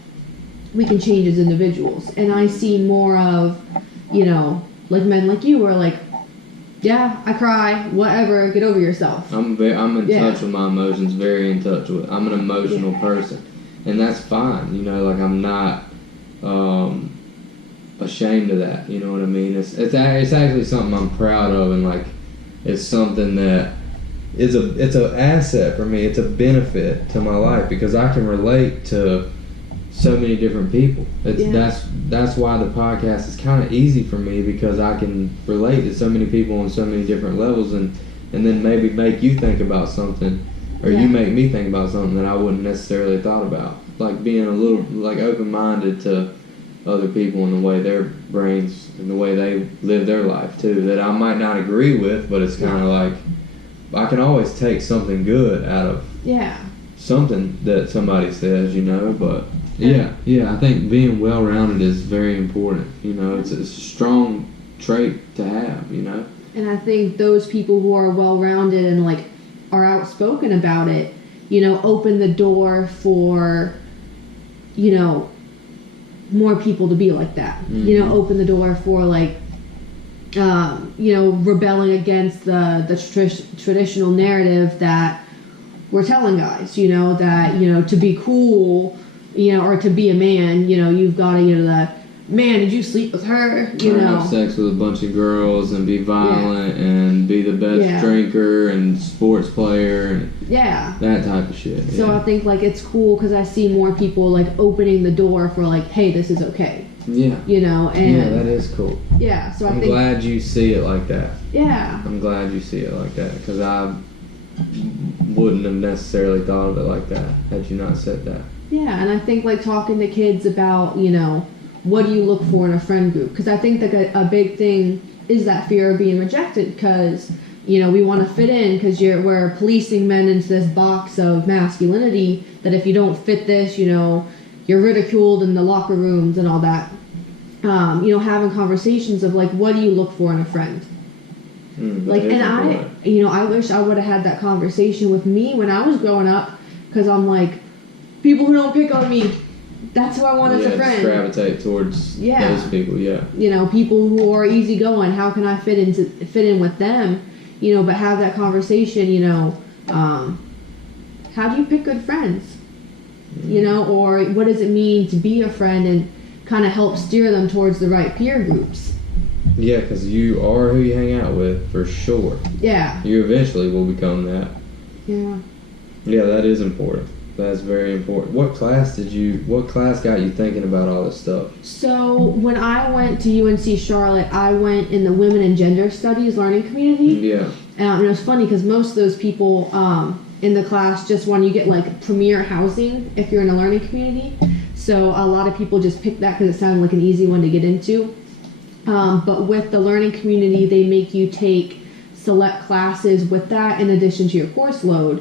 we can change as individuals. And I see more of, you know, like men like you who are like, yeah, I cry, whatever, get over yourself. I'm in touch with my emotions, very in touch with. I'm an emotional person, and that's fine. You know, like I'm not ashamed of that. You know what I mean? It's actually something I'm proud of, and like it's something that it's an asset for me. It's a benefit to my life because I can relate to so many different people. That's why the podcast is kind of easy for me because I can relate to so many people on so many different levels and then maybe make you think about something or you make me think about something that I wouldn't necessarily thought about. Like being a little like open-minded to other people and the way their brains and the way they live their life too, that I might not agree with, but it's kind of like I can always take something good out of something that somebody says, but I think being well-rounded is very important. It's a strong trait to have. And I think those people who are well-rounded and like are outspoken about it, open the door for more people to be like that. Mm-hmm. Open the door for like rebelling against the traditional narrative that we're telling guys, that to be cool, or to be a man, you've got to the man, did you sleep with her? Or have sex with a bunch of girls and be violent and be the best drinker and sports player and that type of shit. So I think like it's cool because I see more people like opening the door for like, hey, this is okay. Yeah. And that is cool. Yeah. So I'm glad you see it like that. Yeah. I'm glad you see it like that because I wouldn't have necessarily thought of it like that had you not said that. Yeah, and I think like talking to kids about what do you look for in a friend group? Because I think that a big thing is that fear of being rejected because, we want to fit in because we're policing men into this box of masculinity that if you don't fit this, you're ridiculed in the locker rooms and all that. Having conversations of like, what do you look for in a friend? I wish I would have had that conversation with me when I was growing up because I'm like, people who don't pick on me, that's who I want as a friend. Just gravitate towards those people, people who are easygoing. How can I fit in with them? But have that conversation. How do you pick good friends? Or what does it mean to be a friend and kind of help steer them towards the right peer groups? Yeah, because you are who you hang out with for sure. Yeah. You eventually will become that. Yeah. Yeah, that is important. That's very important. What class got you thinking about all this stuff? So when I went to UNC Charlotte, I went in the Women and Gender Studies learning community. Yeah. And it was funny because most of those people in the class just want you get like premier housing if you're in a learning community. So a lot of people just picked that because it sounded like an easy one to get into. But with the learning community, they make you take select classes with that in addition to your course load.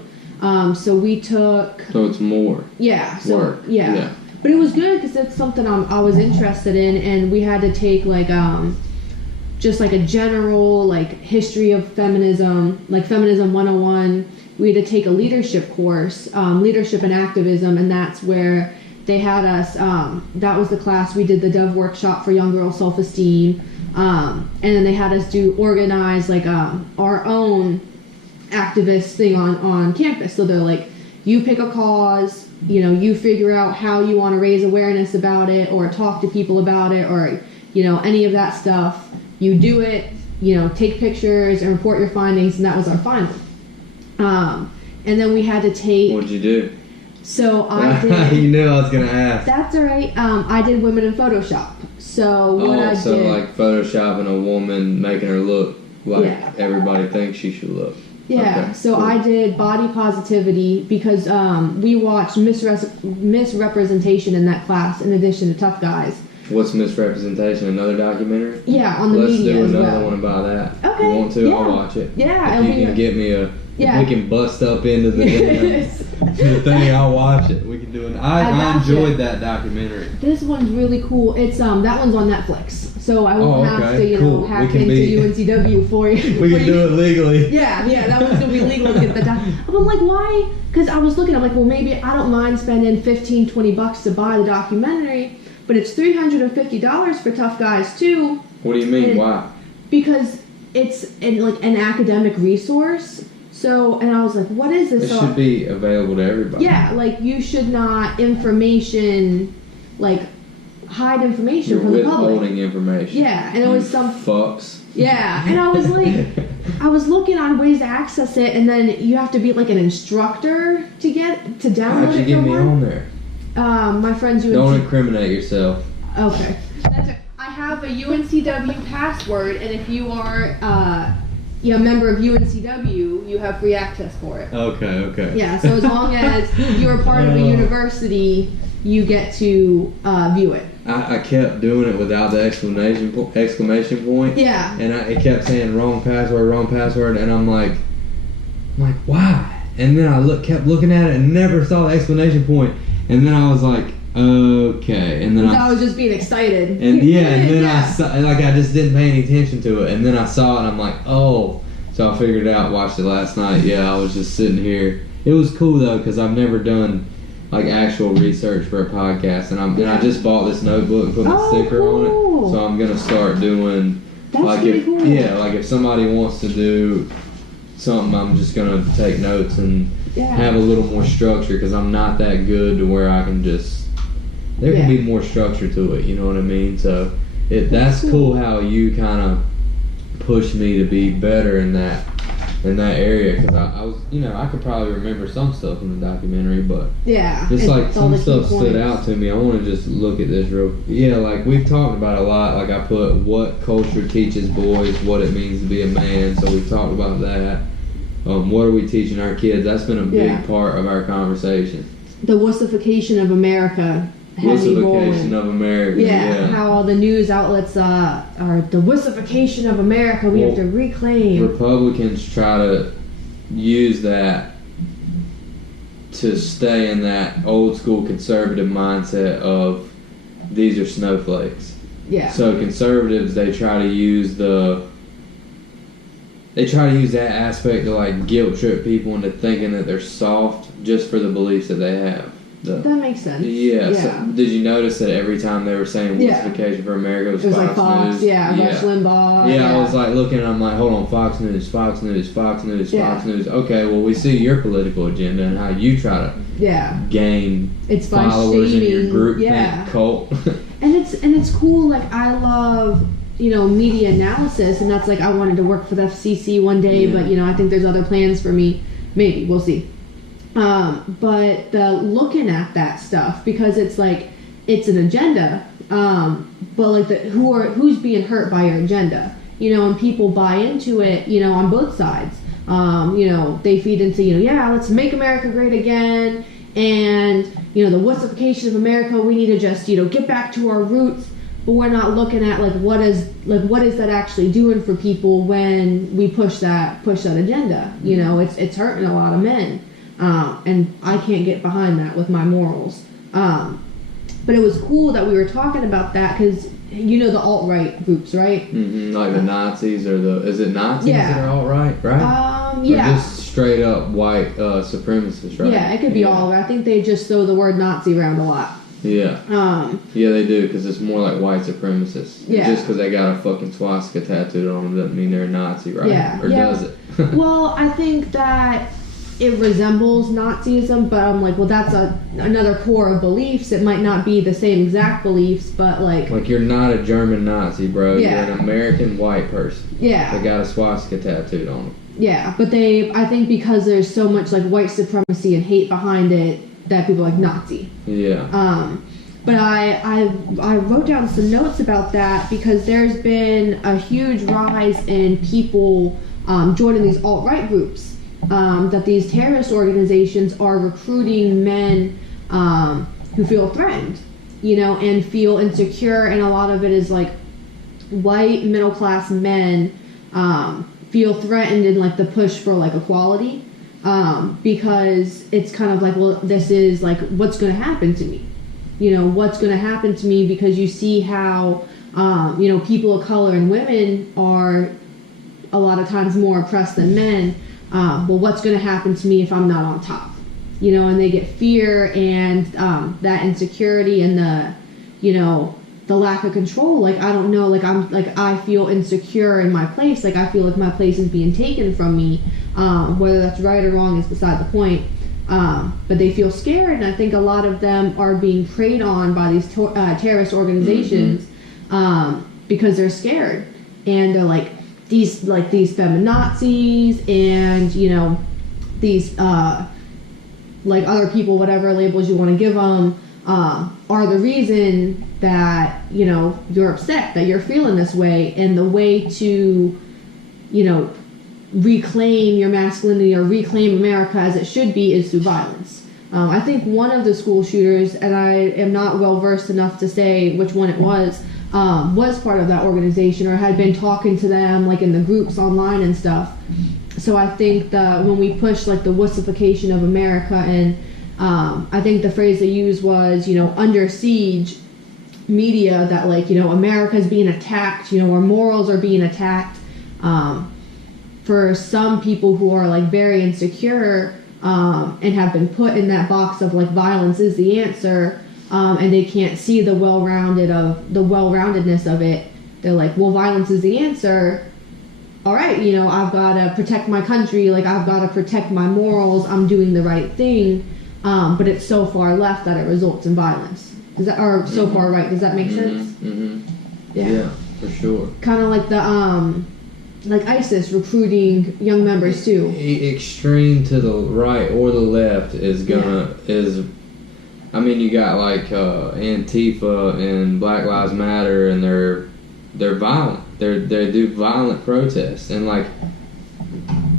So we took... So it's more work. Yeah. But it was good because it's something I was interested in, and we had to take like just like a general like history of feminism, like Feminism 101. We had to take a leadership course, leadership and activism, and that's where they had us, that was the class we did the Dove workshop for young girl self-esteem, and then they had us organize like our own activist thing on campus. So they're like, you pick a cause, you figure out how you want to raise awareness about it or talk to people about it or any of that stuff. You do it, take pictures and report your findings, and that was our final. And then we had to take... What'd you do? So I did... You knew I was going to ask. That's all right. I did women in Photoshop. So what I did... like photoshopping a woman, making her look like everybody thinks she should look. Yeah, okay, so cool. I did body positivity because we watched misrepresentation in that class in addition to Tough Guys. What's misrepresentation? Another documentary? Yeah, on the media as well. Let's do another one about that. Okay. If you want to, I'll watch it. Yeah. If you can get me if we can bust up into the thing, I'll watch it. We can do it. I enjoyed that documentary. This one's really cool. It's that one's on Netflix. So I won't have to, hack into UNCW for you. We can do it legally. Yeah, that one's going to be legal to get that done. But I'm like, why? Because I was looking, I'm like, well, maybe I don't mind spending $15-20 to buy the documentary, but it's $350 for Tough Guys too. What do you mean, why? Because it's an academic resource. So, and I was like, what is this? It should be available to everybody. Yeah, like you should not hide information from the public. Withholding information. Yeah, and it was some fucks. Yeah, and I was like, I was looking on ways to access it, and then you have to be like an instructor to download it. How'd you get me on there? My friends UNC. Don't incriminate yourself. Okay, that's right. I have a UNCW password, and if you are you're a member of UNCW, you have free access for it. Okay. Yeah, so as long as you're part of a university, you get to view it. I kept doing it without the exclamation point. Yeah. And it kept saying wrong password, and I'm like, why? And then I kept looking at it and never saw the exclamation point. And then I was like, okay. And then I was just being excited. And then I saw, I just didn't pay any attention to it. And then I saw it, and I'm like, oh. So I figured it out, watched it last night. Yeah, I was just sitting here. It was cool though, because I've never done actual research for a podcast, and I just bought this notebook and put my sticker on it. So I'm gonna start doing really cool. if somebody wants to do something, I'm just gonna take notes and have a little more structure, because I'm not that good to where I can just. There can be more structure to it. You know what I mean? So that's cool how you kind of push me to be better in that area, because I was, I could probably remember some stuff in the documentary, but just some stuff stood out to me. I want to just look at this we've talked about a lot. I put what culture teaches boys what it means to be a man, so we've talked about that. What are we teaching our kids? That's been a big part of our conversation. The wussification of America. Wussification of America. Yeah, how all the news outlets are the wussification of America. We have to reclaim. Republicans try to use that to stay in that old school conservative mindset of these are snowflakes. Yeah. So conservatives, they try to use that aspect to guilt trip people into thinking that they're soft just for the beliefs that they have. That makes sense. Yeah. So did you notice that every time they were saying wussification for America, it was Fox News? Yeah, Rush Limbaugh. Yeah, I was looking, and I'm like, hold on, Fox News. Okay, well, we see your political agenda and how you try to gain followers in your group cult. and it's cool. I love media analysis, and that's I wanted to work for the FCC one day, but I think there's other plans for me. Maybe we'll see. But the looking at that stuff, because it's it's an agenda, but who's being hurt by your agenda, and people buy into it, on both sides. They feed into, let's make America great again, and the wussification of America, we need to just, get back to our roots. But we're not looking at what is that actually doing for people when we push that agenda. It's hurting a lot of men. And I can't get behind that with my morals. But it was cool that we were talking about that, because the alt-right groups, right? Mm-hmm. The Nazis, is it Nazis that are alt-right, right? Or just straight up white supremacists, right? Yeah, it could be all. I think they just throw the word Nazi around a lot. Yeah. Yeah, they do, because it's more like white supremacists. Yeah. Just because they got a fucking swastika tattooed on them doesn't mean they're a Nazi, right? Yeah. Or does it? Well, I think that it resembles Nazism, but I'm that's another core of beliefs. It might not be the same exact beliefs, but you're not a German Nazi, bro. Yeah. You're an American white person. Yeah. They got a swastika tattooed on them. Yeah, but I think because there's so much white supremacy and hate behind it, that people are Nazi. Yeah. But I wrote down some notes about that, because there's been a huge rise in people joining these alt-right groups. That these terrorist organizations are recruiting men who feel threatened, and feel insecure, and a lot of it is white middle-class men feel threatened in the push for equality, because it's kind of this is what's going to happen to me, what's going to happen to me, because you see how people of color and women are a lot of times more oppressed than men. Well, what's going to happen to me if I'm not on top? And they get fear and that insecurity and the lack of control. I don't know, I feel insecure in my place. I feel like my place is being taken from me. Whether that's right or wrong is beside the point. But they feel scared, and I think a lot of them are being preyed on by these terrorist organizations because they're scared, and they're these feminazis and these other people, whatever labels you want to give them, are the reason that you're upset, that you're feeling this way, and the way to reclaim your masculinity or reclaim America as it should be is through violence. I think one of the school shooters, and I am not well versed enough to say which one it was part of that organization or had been talking to them like in the groups online and stuff. So I think that when we push like the wussification of America, and I think the phrase they used was, under siege media, that like, America's being attacked, our morals are being attacked. For some people who are like very insecure and have been put in that box of like violence is the answer, and they can't see the well-roundedness of it, they're like, well, violence is the answer. All right, I've got to protect my country, like I've got to protect my morals, I'm doing the right thing, but it's so far left that it results in violence. So far right? Does that make sense? Mm-hmm. Yeah, for sure. Kind of like the like ISIS recruiting young members too. Extreme to the right or the left is I mean, you got like Antifa and Black Lives Matter, and they're violent. They do violent protests, and like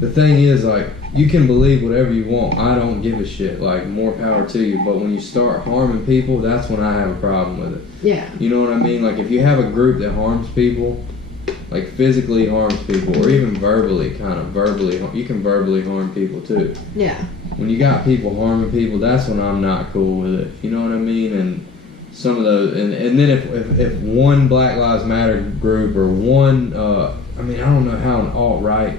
the thing is, like, you can believe whatever you want. I don't give a shit. Like, more power to you. But when you start harming people, that's when I have a problem with it. Yeah. You know what I mean? Like, if you have a group that harms people, like physically harms people, or even verbally, you can verbally harm people too. Yeah. When you got people harming people, that's when I'm not cool with it. You know what I mean? And some of those, and then if one Black Lives Matter group or one, I don't know how an alt-right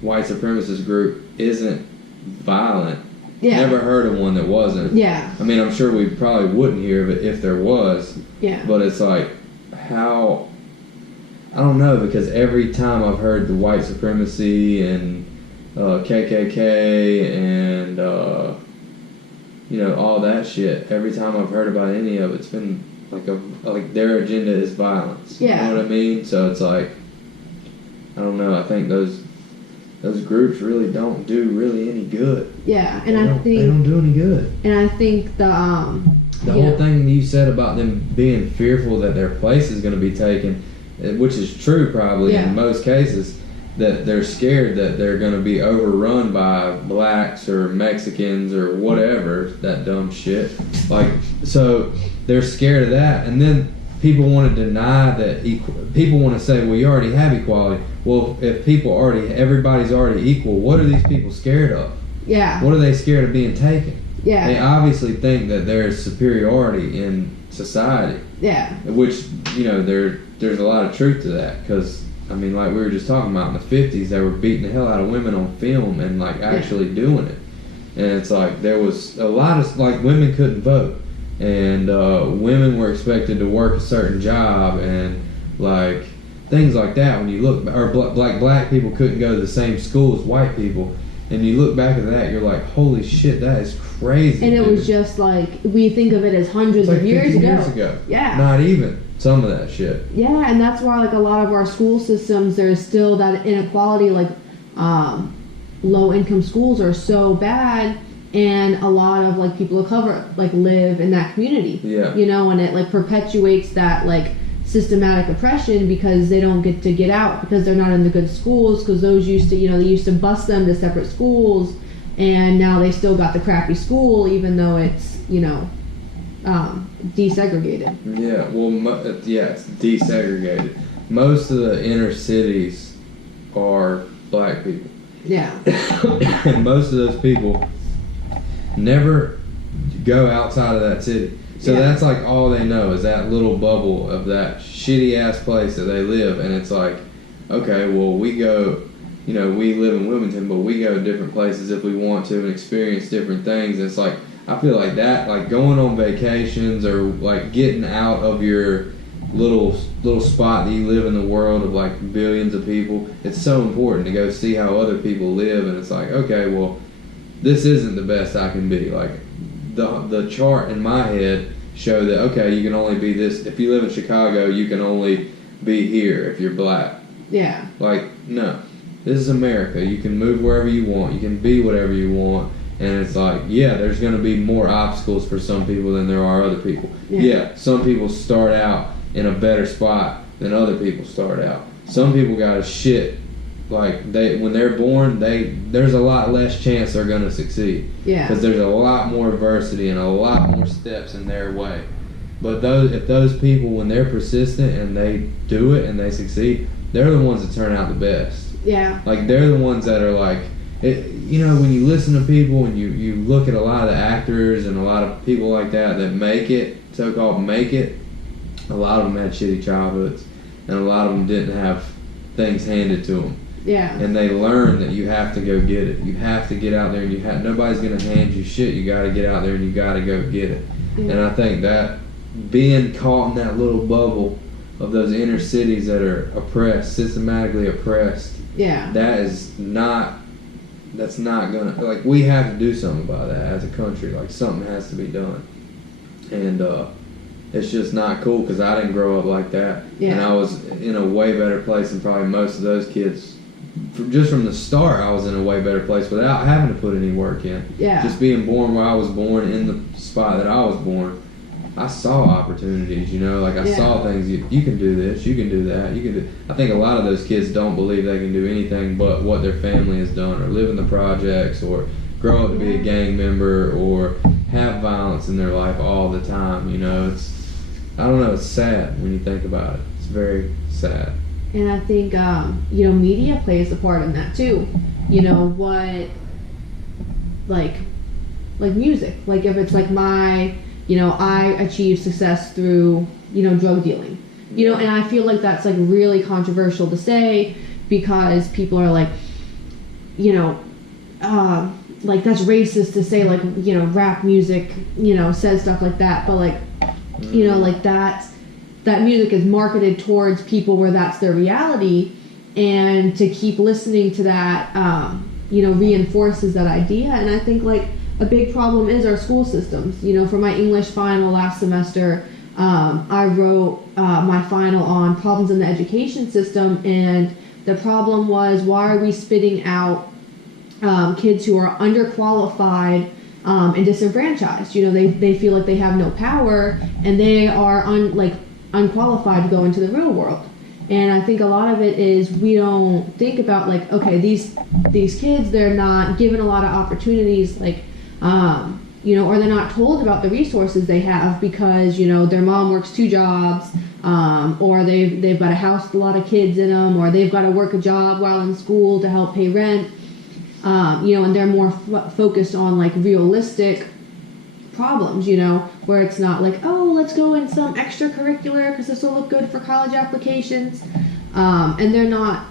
white supremacist group isn't violent. Yeah. Never heard of one that wasn't. Yeah. I mean, I'm sure we probably wouldn't hear of it if there was. Yeah. But it's like, how... I don't know, because every time I've heard the white supremacy and KKK and all that shit, every time I've heard about any of it's been like their agenda is violence. Yeah. You know what I mean? So it's like, I don't know. I think those groups really don't do really any good. Yeah, and I think they don't do any good. And I think the whole thing you said about them being fearful that their place is going to be taken, which is true probably in most cases, that they're scared that they're going to be overrun by blacks or Mexicans or whatever, that dumb shit. Like, so they're scared of that, and then people want to deny that. People want to say, well, you already have equality. Well, if everybody's already equal, what are these people scared of? Yeah. What are they scared of being taken? Yeah. They obviously think that there's superiority in society. Yeah. Which, there's a lot of truth to that, because, I mean, like we were just talking about, in the 50s, they were beating the hell out of women on film and, like, actually doing it. And it's like, there was a lot of, like, women couldn't vote. And women were expected to work a certain job and, like, things like that. When you look, or like black people couldn't go to the same school as white people. And you look back at that, you're like, holy shit, that is crazy. And it was just like, we think of it as hundreds of years ago. Yeah. Not even some of that shit. Yeah, and that's why, like, a lot of our school systems, there's still that inequality. Like, low-income schools are so bad, and a lot of, like, people of color, like, live in that community. Yeah. And it, like, perpetuates that, like, systematic oppression, because they don't get to get out, because they're not in the good schools, because those used to, they used to bus them to separate schools, and now they still got the crappy school, even though it's, desegregated. Yeah, well, it's desegregated. Most of the inner cities are black people. Yeah. And most of those people never go outside of that city. So that's like all they know is that little bubble of that shitty ass place that they live. And it's like, okay, well, we go, we live in Wilmington, but we go to different places if we want to and experience different things. And it's like, I feel like that, like going on vacations or like getting out of your little spot that you live in the world of like billions of people, it's so important to go see how other people live. And it's like, okay, well, this isn't the best I can be. Like, the chart in my head show that, okay, you can only be this. If you live in Chicago, you can only be here if you're black. Yeah. Like, no. This is America. You can move wherever you want. You can be whatever you want. And it's like, yeah, there's going to be more obstacles for some people than there are other people. Yeah, some people start out in a better spot than other people start out. Some people got a shit like when they're born, there's a lot less chance they're going to succeed. Yeah. Because there's a lot more adversity and a lot more steps in their way. But if those people, when they're persistent and they do it and they succeed, they're the ones that turn out the best. Yeah. Like, they're the ones that are like, when you listen to people and you look at a lot of the actors and a lot of people like that make it, so-called make it, a lot of them had shitty childhoods. And a lot of them didn't have things handed to them. Yeah. And they learn that you have to go get it. You have to get out there, and nobody's going to hand you shit. You got to get out there and you got to go get it. Yeah. And I think that being caught in that little bubble of those inner cities that are oppressed, systematically oppressed, that's not going to, like, we have to do something about that as a country. Like, something has to be done. And, it's just not cool because I didn't grow up like that. Yeah. And I was in a way better place than probably most of those kids. Just from the start, I was in a way better place without having to put any work in. Yeah. Just being born where I was born, in the spot that I was born, I saw opportunities, Like, I saw things. You can do this. You can do that. You can do. I think a lot of those kids don't believe they can do anything but what their family has done, or live in the projects, or grow up to be a gang member, or have violence in their life all the time. I don't know, it's sad when you think about it. It's very sad. And I think, media plays a part in that too. Like music. Like, if it's like I achieved success through, drug dealing. And I feel like that's like really controversial to say, because people are like, like, that's racist to say, like, rap music, says stuff like that. But like, like that music is marketed towards people where that's their reality, and to keep listening to that, reinforces that idea. And I think, like, a big problem is our school systems. For my English final last semester, I wrote my final on problems in the education system, and the problem was, why are we spitting out kids who are underqualified and disenfranchised? They feel like they have no power, and they are unqualified to go into the real world. And I think a lot of it is we don't think about, like, okay, these kids, they're not given a lot of opportunities, like, or they're not told about the resources they have because, their mom works 2 jobs, or they've got a house with a lot of kids in them, or they've got to work a job while in school to help pay rent. And they're more focused on, like, realistic problems, where it's not like, oh, let's go in some extracurricular because this will look good for college applications. And they're not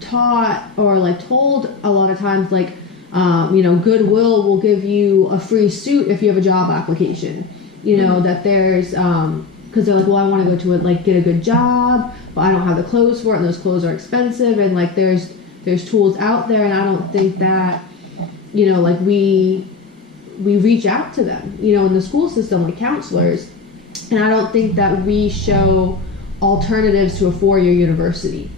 taught or, like, told a lot of times, like, Goodwill will give you a free suit if you have a job application. That there's, because they're like, well, I want to go to it, like, get a good job, but I don't have the clothes for it, and those clothes are expensive, and, like, there's tools out there, and I don't think that, like, we reach out to them, in the school system, like counselors, and I don't think that we show alternatives to a 4-year university.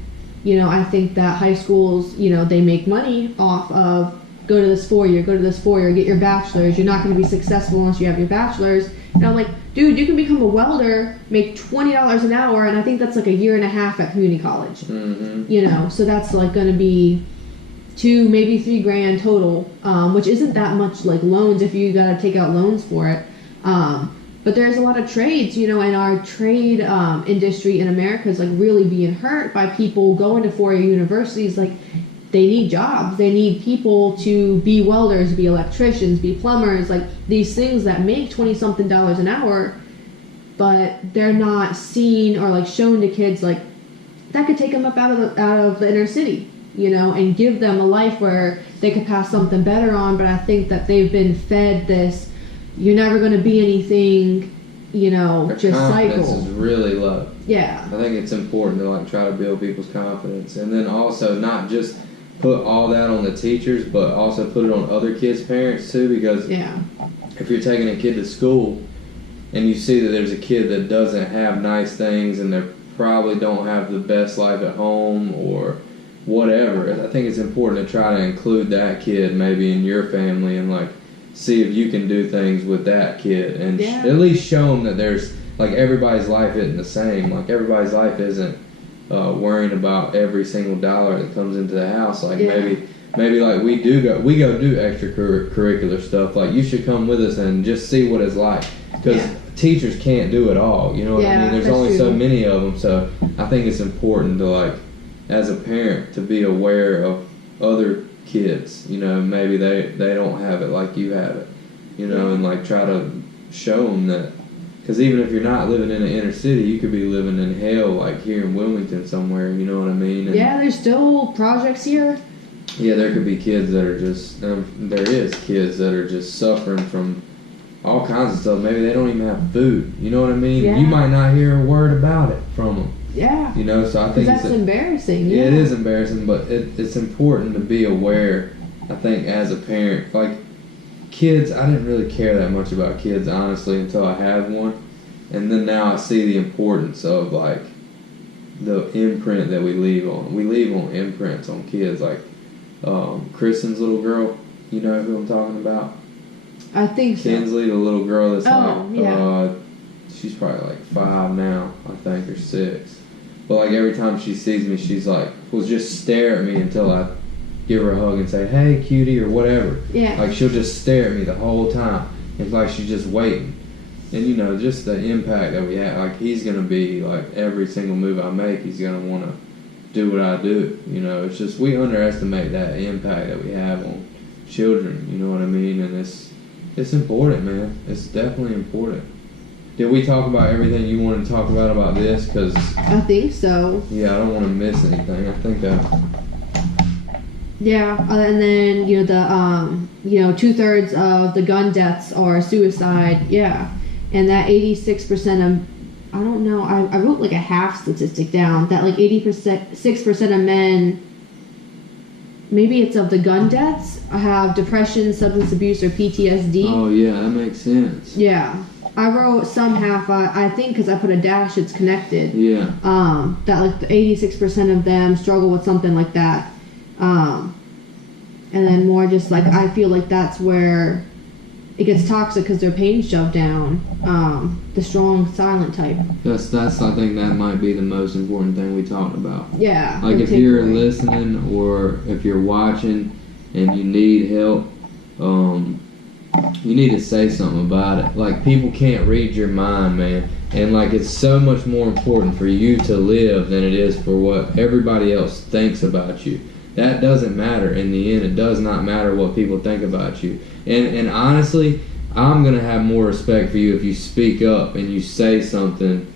I think that high schools, they make money off of go to this 4-year, get your bachelor's. You're not going to be successful unless you have your bachelor's. And I'm like, dude, you can become a welder, make $20 an hour, and I think that's like 1.5 years at community college. Mm-hmm. So that's like going to be $2, maybe $3 grand total, which isn't that much, like, loans if you got to take out loans for it. But there's a lot of trades, and our trade industry in America is, like, really being hurt by people going to 4-year universities. Like, they need jobs. They need people to be welders, be electricians, be plumbers, like, these things that make $20-something an hour, but they're not seen or, like, shown to kids, like, that could take them up out of the inner city, and give them a life where they could pass something better on. But I think that they've been fed this, you're never going to be anything, Their just confidence cycle. Is really low. Yeah. I think it's important to, like, try to build people's confidence, and then also not just put all that on the teachers, but also put it on other kids' parents too, because if you're taking a kid to school and you see that there's a kid that doesn't have nice things and they probably don't have the best life at home or whatever, I think it's important to try to include that kid maybe in your family and, like, see if you can do things with that kid and at least show them that there's, like, everybody's life isn't the same. Like, everybody's life isn't worrying about every single dollar that comes into the house. Like maybe like we go do extracurricular stuff. Like you should come with us and just see what it's like, because teachers can't do it all. You know what I mean? There's only so many of them. So I think it's important to, like, as a parent, to be aware of other kids. You know, maybe they don't have it like you have it. You know, and like try to show them that. Because even if you're not living in an inner city, you could be living in hell, like here in Wilmington somewhere, you know what I mean? And there's still projects here. Yeah, there could be kids that are just, there is kids that are just suffering from all kinds of stuff. Maybe they don't even have food, you know what I mean? Yeah. You might not hear a word about it from them. Yeah. You know, so I think that's embarrassing. Yeah, it is embarrassing, but it's important to be aware, I think, as a parent. Like, kids, I didn't really care that much about kids, honestly, until I had one. And then now I see the importance of, like, the imprint that we leave on. We leave on imprints on kids. Like, Kristen's little girl, you know who I'm talking about? I think so. Kinsley, the little girl that's she's probably like 5 now, I think, or 6. But, like, every time she sees me, she's like, will just stare at me until I give her a hug and say, hey, cutie, or whatever. Yeah. Like, she'll just stare at me the whole time. It's like she's just waiting. And, you know, just the impact that we have. Like, he's going to be, like, every single move I make, he's going to want to do what I do. You know, it's just, we underestimate that impact that we have on children. You know what I mean? And it's important, man. It's definitely important. Did we talk about everything you wanted to talk about this? Because I think so. Yeah, I don't want to miss anything. I think that. Yeah, and then, you know, the 2/3 of the gun deaths are suicide. Yeah, and that 86% of, I don't know, I wrote like a half statistic down that like 6% of men, maybe it's of the gun deaths, have depression, substance abuse, or PTSD. Oh yeah, that makes sense. Yeah. I wrote some half, I think because I put a dash, it's connected. Yeah. That like 86% of them struggle with something like that. And then more just like, I feel like that's where it gets toxic because they're pain shoved down. The strong, silent type. That's. I think that might be the most important thing we talked about. Yeah. Like if you're listening or if you're watching and you need help, you need to say something about it. Like, people can't read your mind, man. And, like, it's so much more important for you to live than it is for what everybody else thinks about you. That doesn't matter in the end. It does not matter what people think about you. And honestly, I'm going to have more respect for you if you speak up and you say something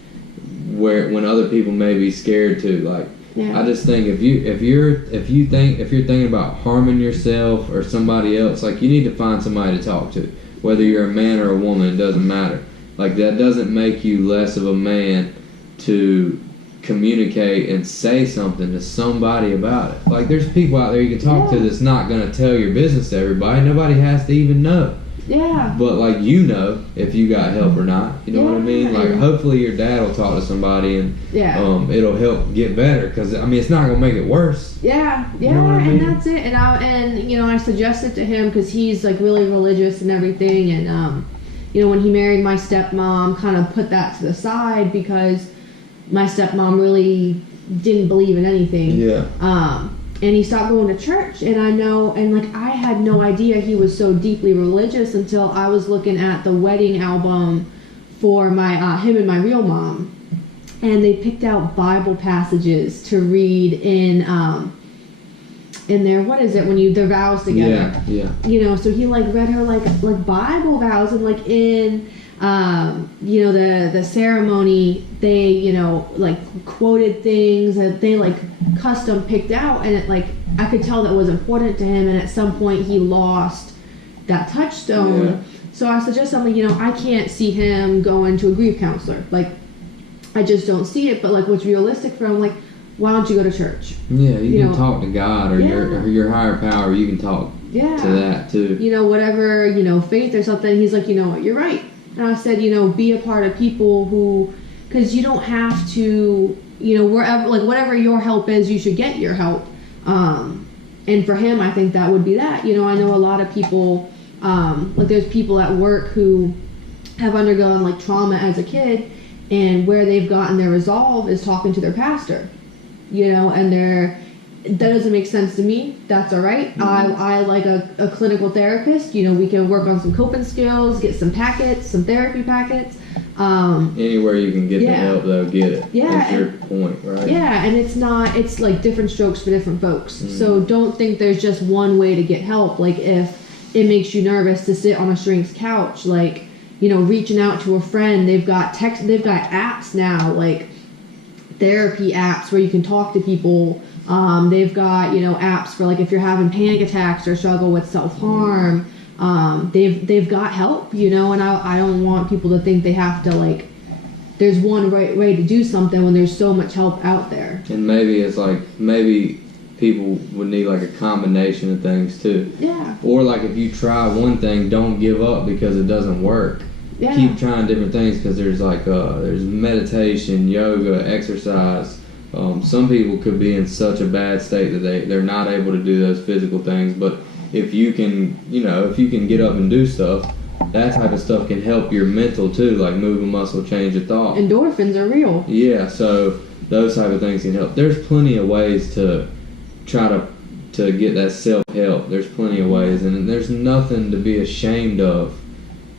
when other people may be scared to. Like, I just think if you're thinking about harming yourself or somebody else, like, you need to find somebody to talk to. Whether you're a man or a woman, it doesn't matter. Like, that doesn't make you less of a man to communicate and say something to somebody about it. Like, there's people out there you can talk to that's not going to tell your business to everybody. Nobody has to even know. Yeah. But, like, you know if you got help or not. You know what I mean? Like, hopefully your dad will talk to somebody and it'll help get better. Because, I mean, it's not going to make it worse. Yeah. You know what I mean? And that's it. And I suggested to him because he's, like, really religious and everything. And, when he married my stepmom, kind of put that to the side because my stepmom really didn't believe in anything. Yeah. And he stopped going to church, and I had no idea he was so deeply religious until I was looking at the wedding album for my him and my real mom, and they picked out Bible passages to read in their, what is it, when their vows together. Yeah. So he like read her like Bible vows, and like in the ceremony, they, like quoted things that they like custom picked out, and it like, I could tell that was important to him, and at some point he lost that touchstone. Yeah. So I suggested something, I can't see him going to a grief counselor. Like, I just don't see it, but like, what's realistic for him, like, why don't you go to church? Yeah, you can talk to God or your higher power, you can talk to that too. Whatever, faith or something. He's like, what, you're right. And I said, be a part of people who, because you don't have to, wherever, like, whatever your help is, you should get your help. And for him, I think that would be that. I know a lot of people, like, there's people at work who have undergone, like, trauma as a kid, and where they've gotten their resolve is talking to their pastor. and that doesn't make sense to me. That's all right. I like a clinical therapist. We can work on some coping skills, get some therapy packets. Anywhere you can get the help, though, get it. Yeah. That's your point, right? Yeah, and it's like different strokes for different folks. So don't think there's just one way to get help. Like if it makes you nervous to sit on a shrink's couch, like, reaching out to a friend, they've got apps now, like therapy apps where you can talk to people. They've got, apps for like if you're having panic attacks or struggle with self-harm. They've got help, and I don't want people to think they have to, like, there's one right way to do something when there's so much help out there. And maybe it's like, people would need like a combination of things too. Yeah. Or like if you try one thing, don't give up because it doesn't work. Yeah. Keep trying different things because there's like there's meditation, yoga, exercise. Some people could be in such a bad state that they're not able to do those physical things, but if you can get up and do stuff, that type of stuff can help your mental too, like move a muscle, change a thought. Endorphins are real. Yeah, so those type of things can help. There's plenty of ways to try to get that self-help. There's plenty of ways, and there's nothing to be ashamed of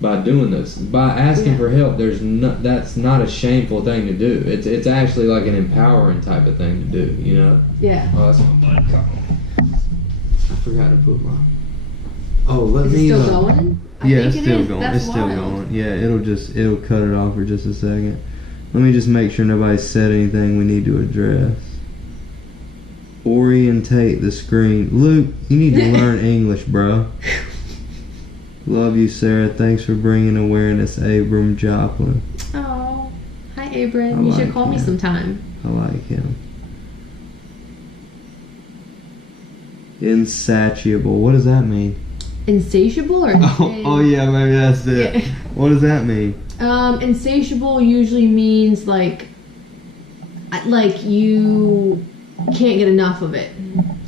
by doing this. By asking for help, that's not a shameful thing to do. It's actually like an empowering type of thing to do, Yeah. Oh, that's my blood clot. I forgot to put my... Oh, Is it still going? It's still going. It's still going. Yeah, it'll cut it off for just a second. Let me just make sure nobody said anything we need to address. Orientate the screen. Luke, you need to learn English, bro. Love you, Sarah. Thanks for bringing awareness, Abram Joplin. Oh, hi, Abram. You should call me sometime. I like him. Insatiable. What does that mean? Insatiable or oh yeah, maybe that's it. Yeah. What does that mean? Insatiable usually means like you can't get enough of it.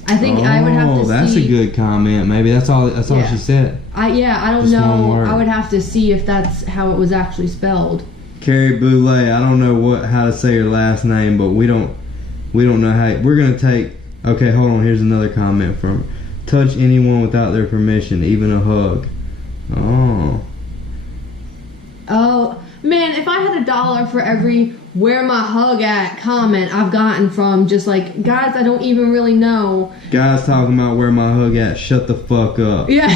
I think I would have to see. Oh, that's a good comment. Maybe that's all she said. I don't just know. I would have to see if that's how it was actually spelled. Carrie Boulay, I don't know how to say your last name, but we don't know how. We're gonna take. Okay, hold on. Here's another comment from. Touch anyone without their permission, even a hug. Oh, man, if I had $1 for every "where my hug at" comment I've gotten from just like guys I don't even really know. Guys talking about where my hug at, shut the fuck up. Yeah.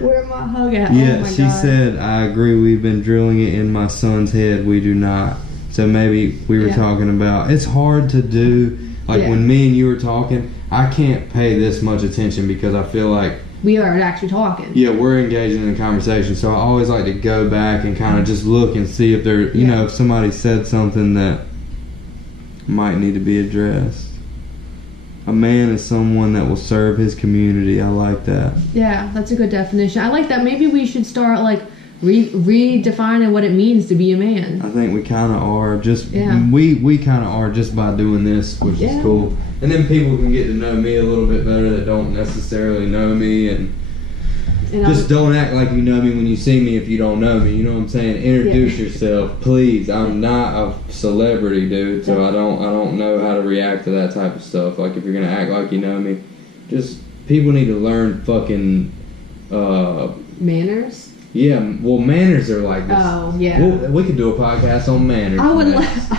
Where my hug at? Yeah, oh my she God. said, I agree, we've been drilling it in my son's head, we do not. So maybe we were talking about, it's hard to do, like when me and you were talking, I can't pay this much attention because I feel like we are actually talking. Yeah, we're engaging in a conversation. So I always like to go back and kind of just look and see if there, if somebody said something that might need to be addressed. A man is someone that will serve his community. I like that. Yeah, that's a good definition. I like that. Maybe we should start like redefining what it means to be a man. I think we kind of are. We kind of are just by doing this, which is cool. And then people can get to know me a little bit better that don't necessarily know me, and just don't act like you know me when you see me if you don't know me. You know what I'm saying? Introduce yourself, please. I'm not a celebrity, dude, so I don't know how to react to that type of stuff. Like if you're gonna act like you know me, just people need to learn fucking manners. Yeah, well, manners are like this. Oh, yeah. We could do a podcast on manners. I would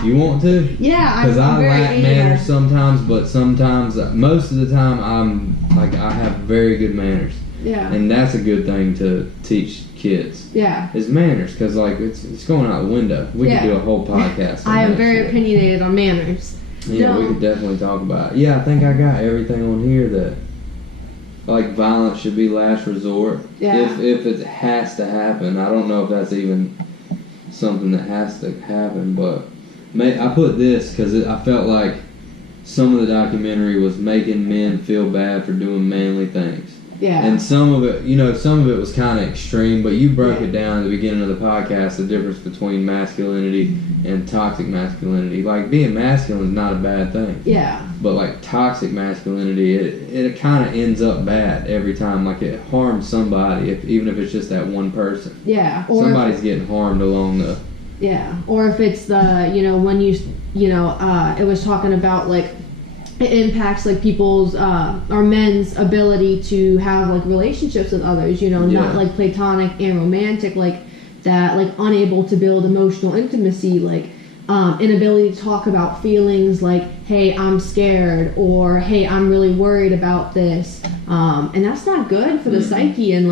You want to? Yeah, because I lack manners sometimes, but sometimes, most of the time, I have very good manners. Yeah. And that's a good thing to teach kids. Yeah. Is manners, because it's going out the window. We could do a whole podcast on I am very opinionated on manners. Yeah, we could definitely talk about it. Yeah, I think I got everything on here that. Like violence should be last resort. Yeah. If it has to happen, I don't know if that's even something that has to happen, but I put this because I felt like some of the documentary was making men feel bad for doing manly things. Yeah. And some of it was kind of extreme, but you broke it down at the beginning of the podcast, the difference between masculinity and toxic masculinity. Like being masculine is not a bad thing. Yeah. But like toxic masculinity, it kind of ends up bad every time. Like it harms somebody, even if it's just that one person. Yeah. Or somebody's getting harmed along Yeah, or if it's the, when it was talking about, like, it impacts, like, people's, or men's ability to have, like, relationships with others, not, like, platonic and romantic, like, that, like, unable to build emotional intimacy, like, inability to talk about feelings, like, hey, I'm scared, or hey, I'm really worried about this, and that's not good for the psyche, and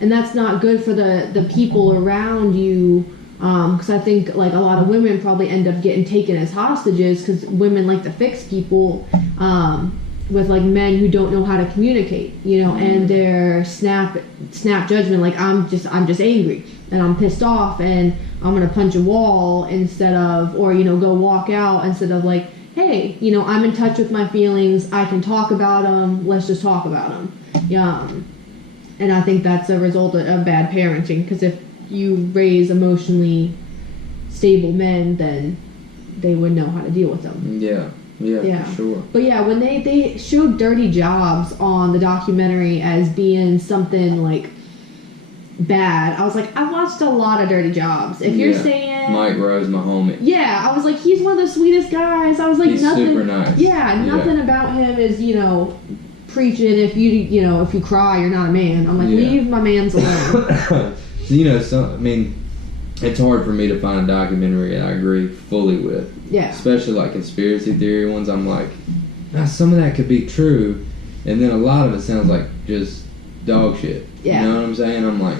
that's not good for the people around you. Because I think, like, a lot of women probably end up getting taken as hostages because women like to fix people with, like, men who don't know how to communicate, and their snap judgment, like, I'm just angry and I'm pissed off and I'm gonna punch a wall instead of, or go walk out instead of, like, hey, I'm in touch with my feelings, I can talk about them, let's just talk about them. And I think that's a result of bad parenting, because if you raise emotionally stable men, then they would know how to deal with them. Yeah, for sure. But yeah, when they showed Dirty Jobs on the documentary as being something, like, bad, I was like, I watched a lot of Dirty Jobs. If you're saying Mike Rose, my homie. Yeah, I was like, he's one of the sweetest guys. I was like, he's nothing super nice. Nothing about him is, preaching if you cry, you're not a man. I'm like, leave my mans alone. It's hard for me to find a documentary I agree fully with. Yeah. Especially, like, conspiracy theory ones. I'm like, some of that could be true, and then a lot of it sounds like just dog shit. Yeah. You know what I'm saying? I'm like,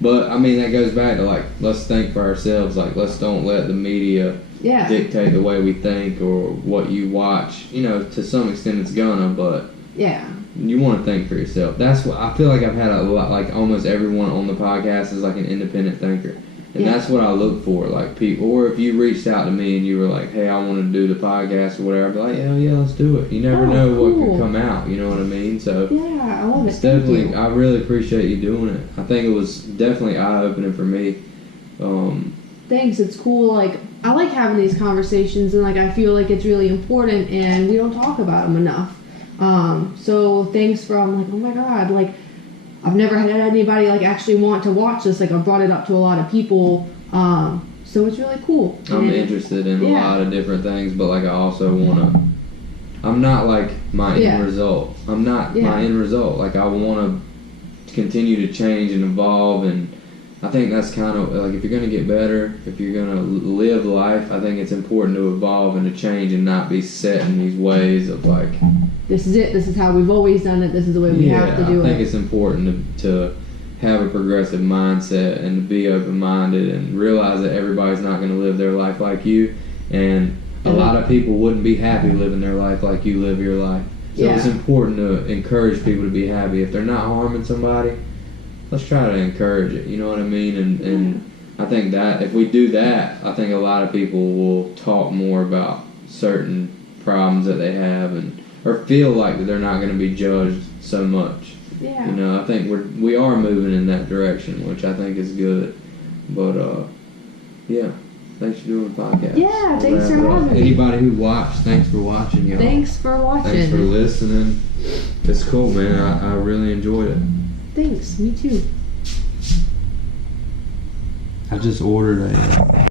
But, that goes back to, like, let's think for ourselves. Like, let's don't let the media dictate the way we think or what you watch. To some extent it's gonna, but... Yeah. You want to think for yourself. That's what I feel like. I've had a lot, like, almost everyone on the podcast is like an independent thinker, and that's what I look for. Like, people, or if you reached out to me and you were like, "Hey, I want to do the podcast or whatever," I'd be like, "Yeah, let's do it." You never know what could come out. You know what I mean? So yeah, I love it. It's definitely. I really appreciate you doing it. I think it was definitely eye opening for me. Thanks. It's cool. Like, I like having these conversations, and, like, I feel like it's really important, and we don't talk about them enough. So thanks for, I'm like, oh my god, like, I've never had anybody, like, actually want to watch this. Like, I've brought it up to a lot of people, so it's really cool. I'm interested in a lot of different things, but, like, I also want to, I'm not, like, my end result. I'm not my end result. Like, I want to continue to change and evolve, and I think that's kind of, like, if you're going to get better, if you're going to live life, I think it's important to evolve and to change and not be set in these ways of, like... This is it. This is how we've always done it. This is the way we have to do it. I think it's important to have a progressive mindset and to be open-minded and realize that everybody's not going to live their life like you, and a lot of people wouldn't be happy living their life like you live your life. So it's important to encourage people to be happy. If they're not harming somebody, let's try to encourage it, you know what I mean? And I think that if we do that, I think a lot of people will talk more about certain problems that they have, or feel like that they're not going to be judged so much. Yeah. I think we are moving in that direction, which I think is good. But thanks for doing the podcast. Yeah, thanks for having me. Anybody who watched, thanks for watching, y'all. Thanks for watching. Thanks for listening. It's cool, man. I really enjoyed it. Thanks, me too. I just ordered a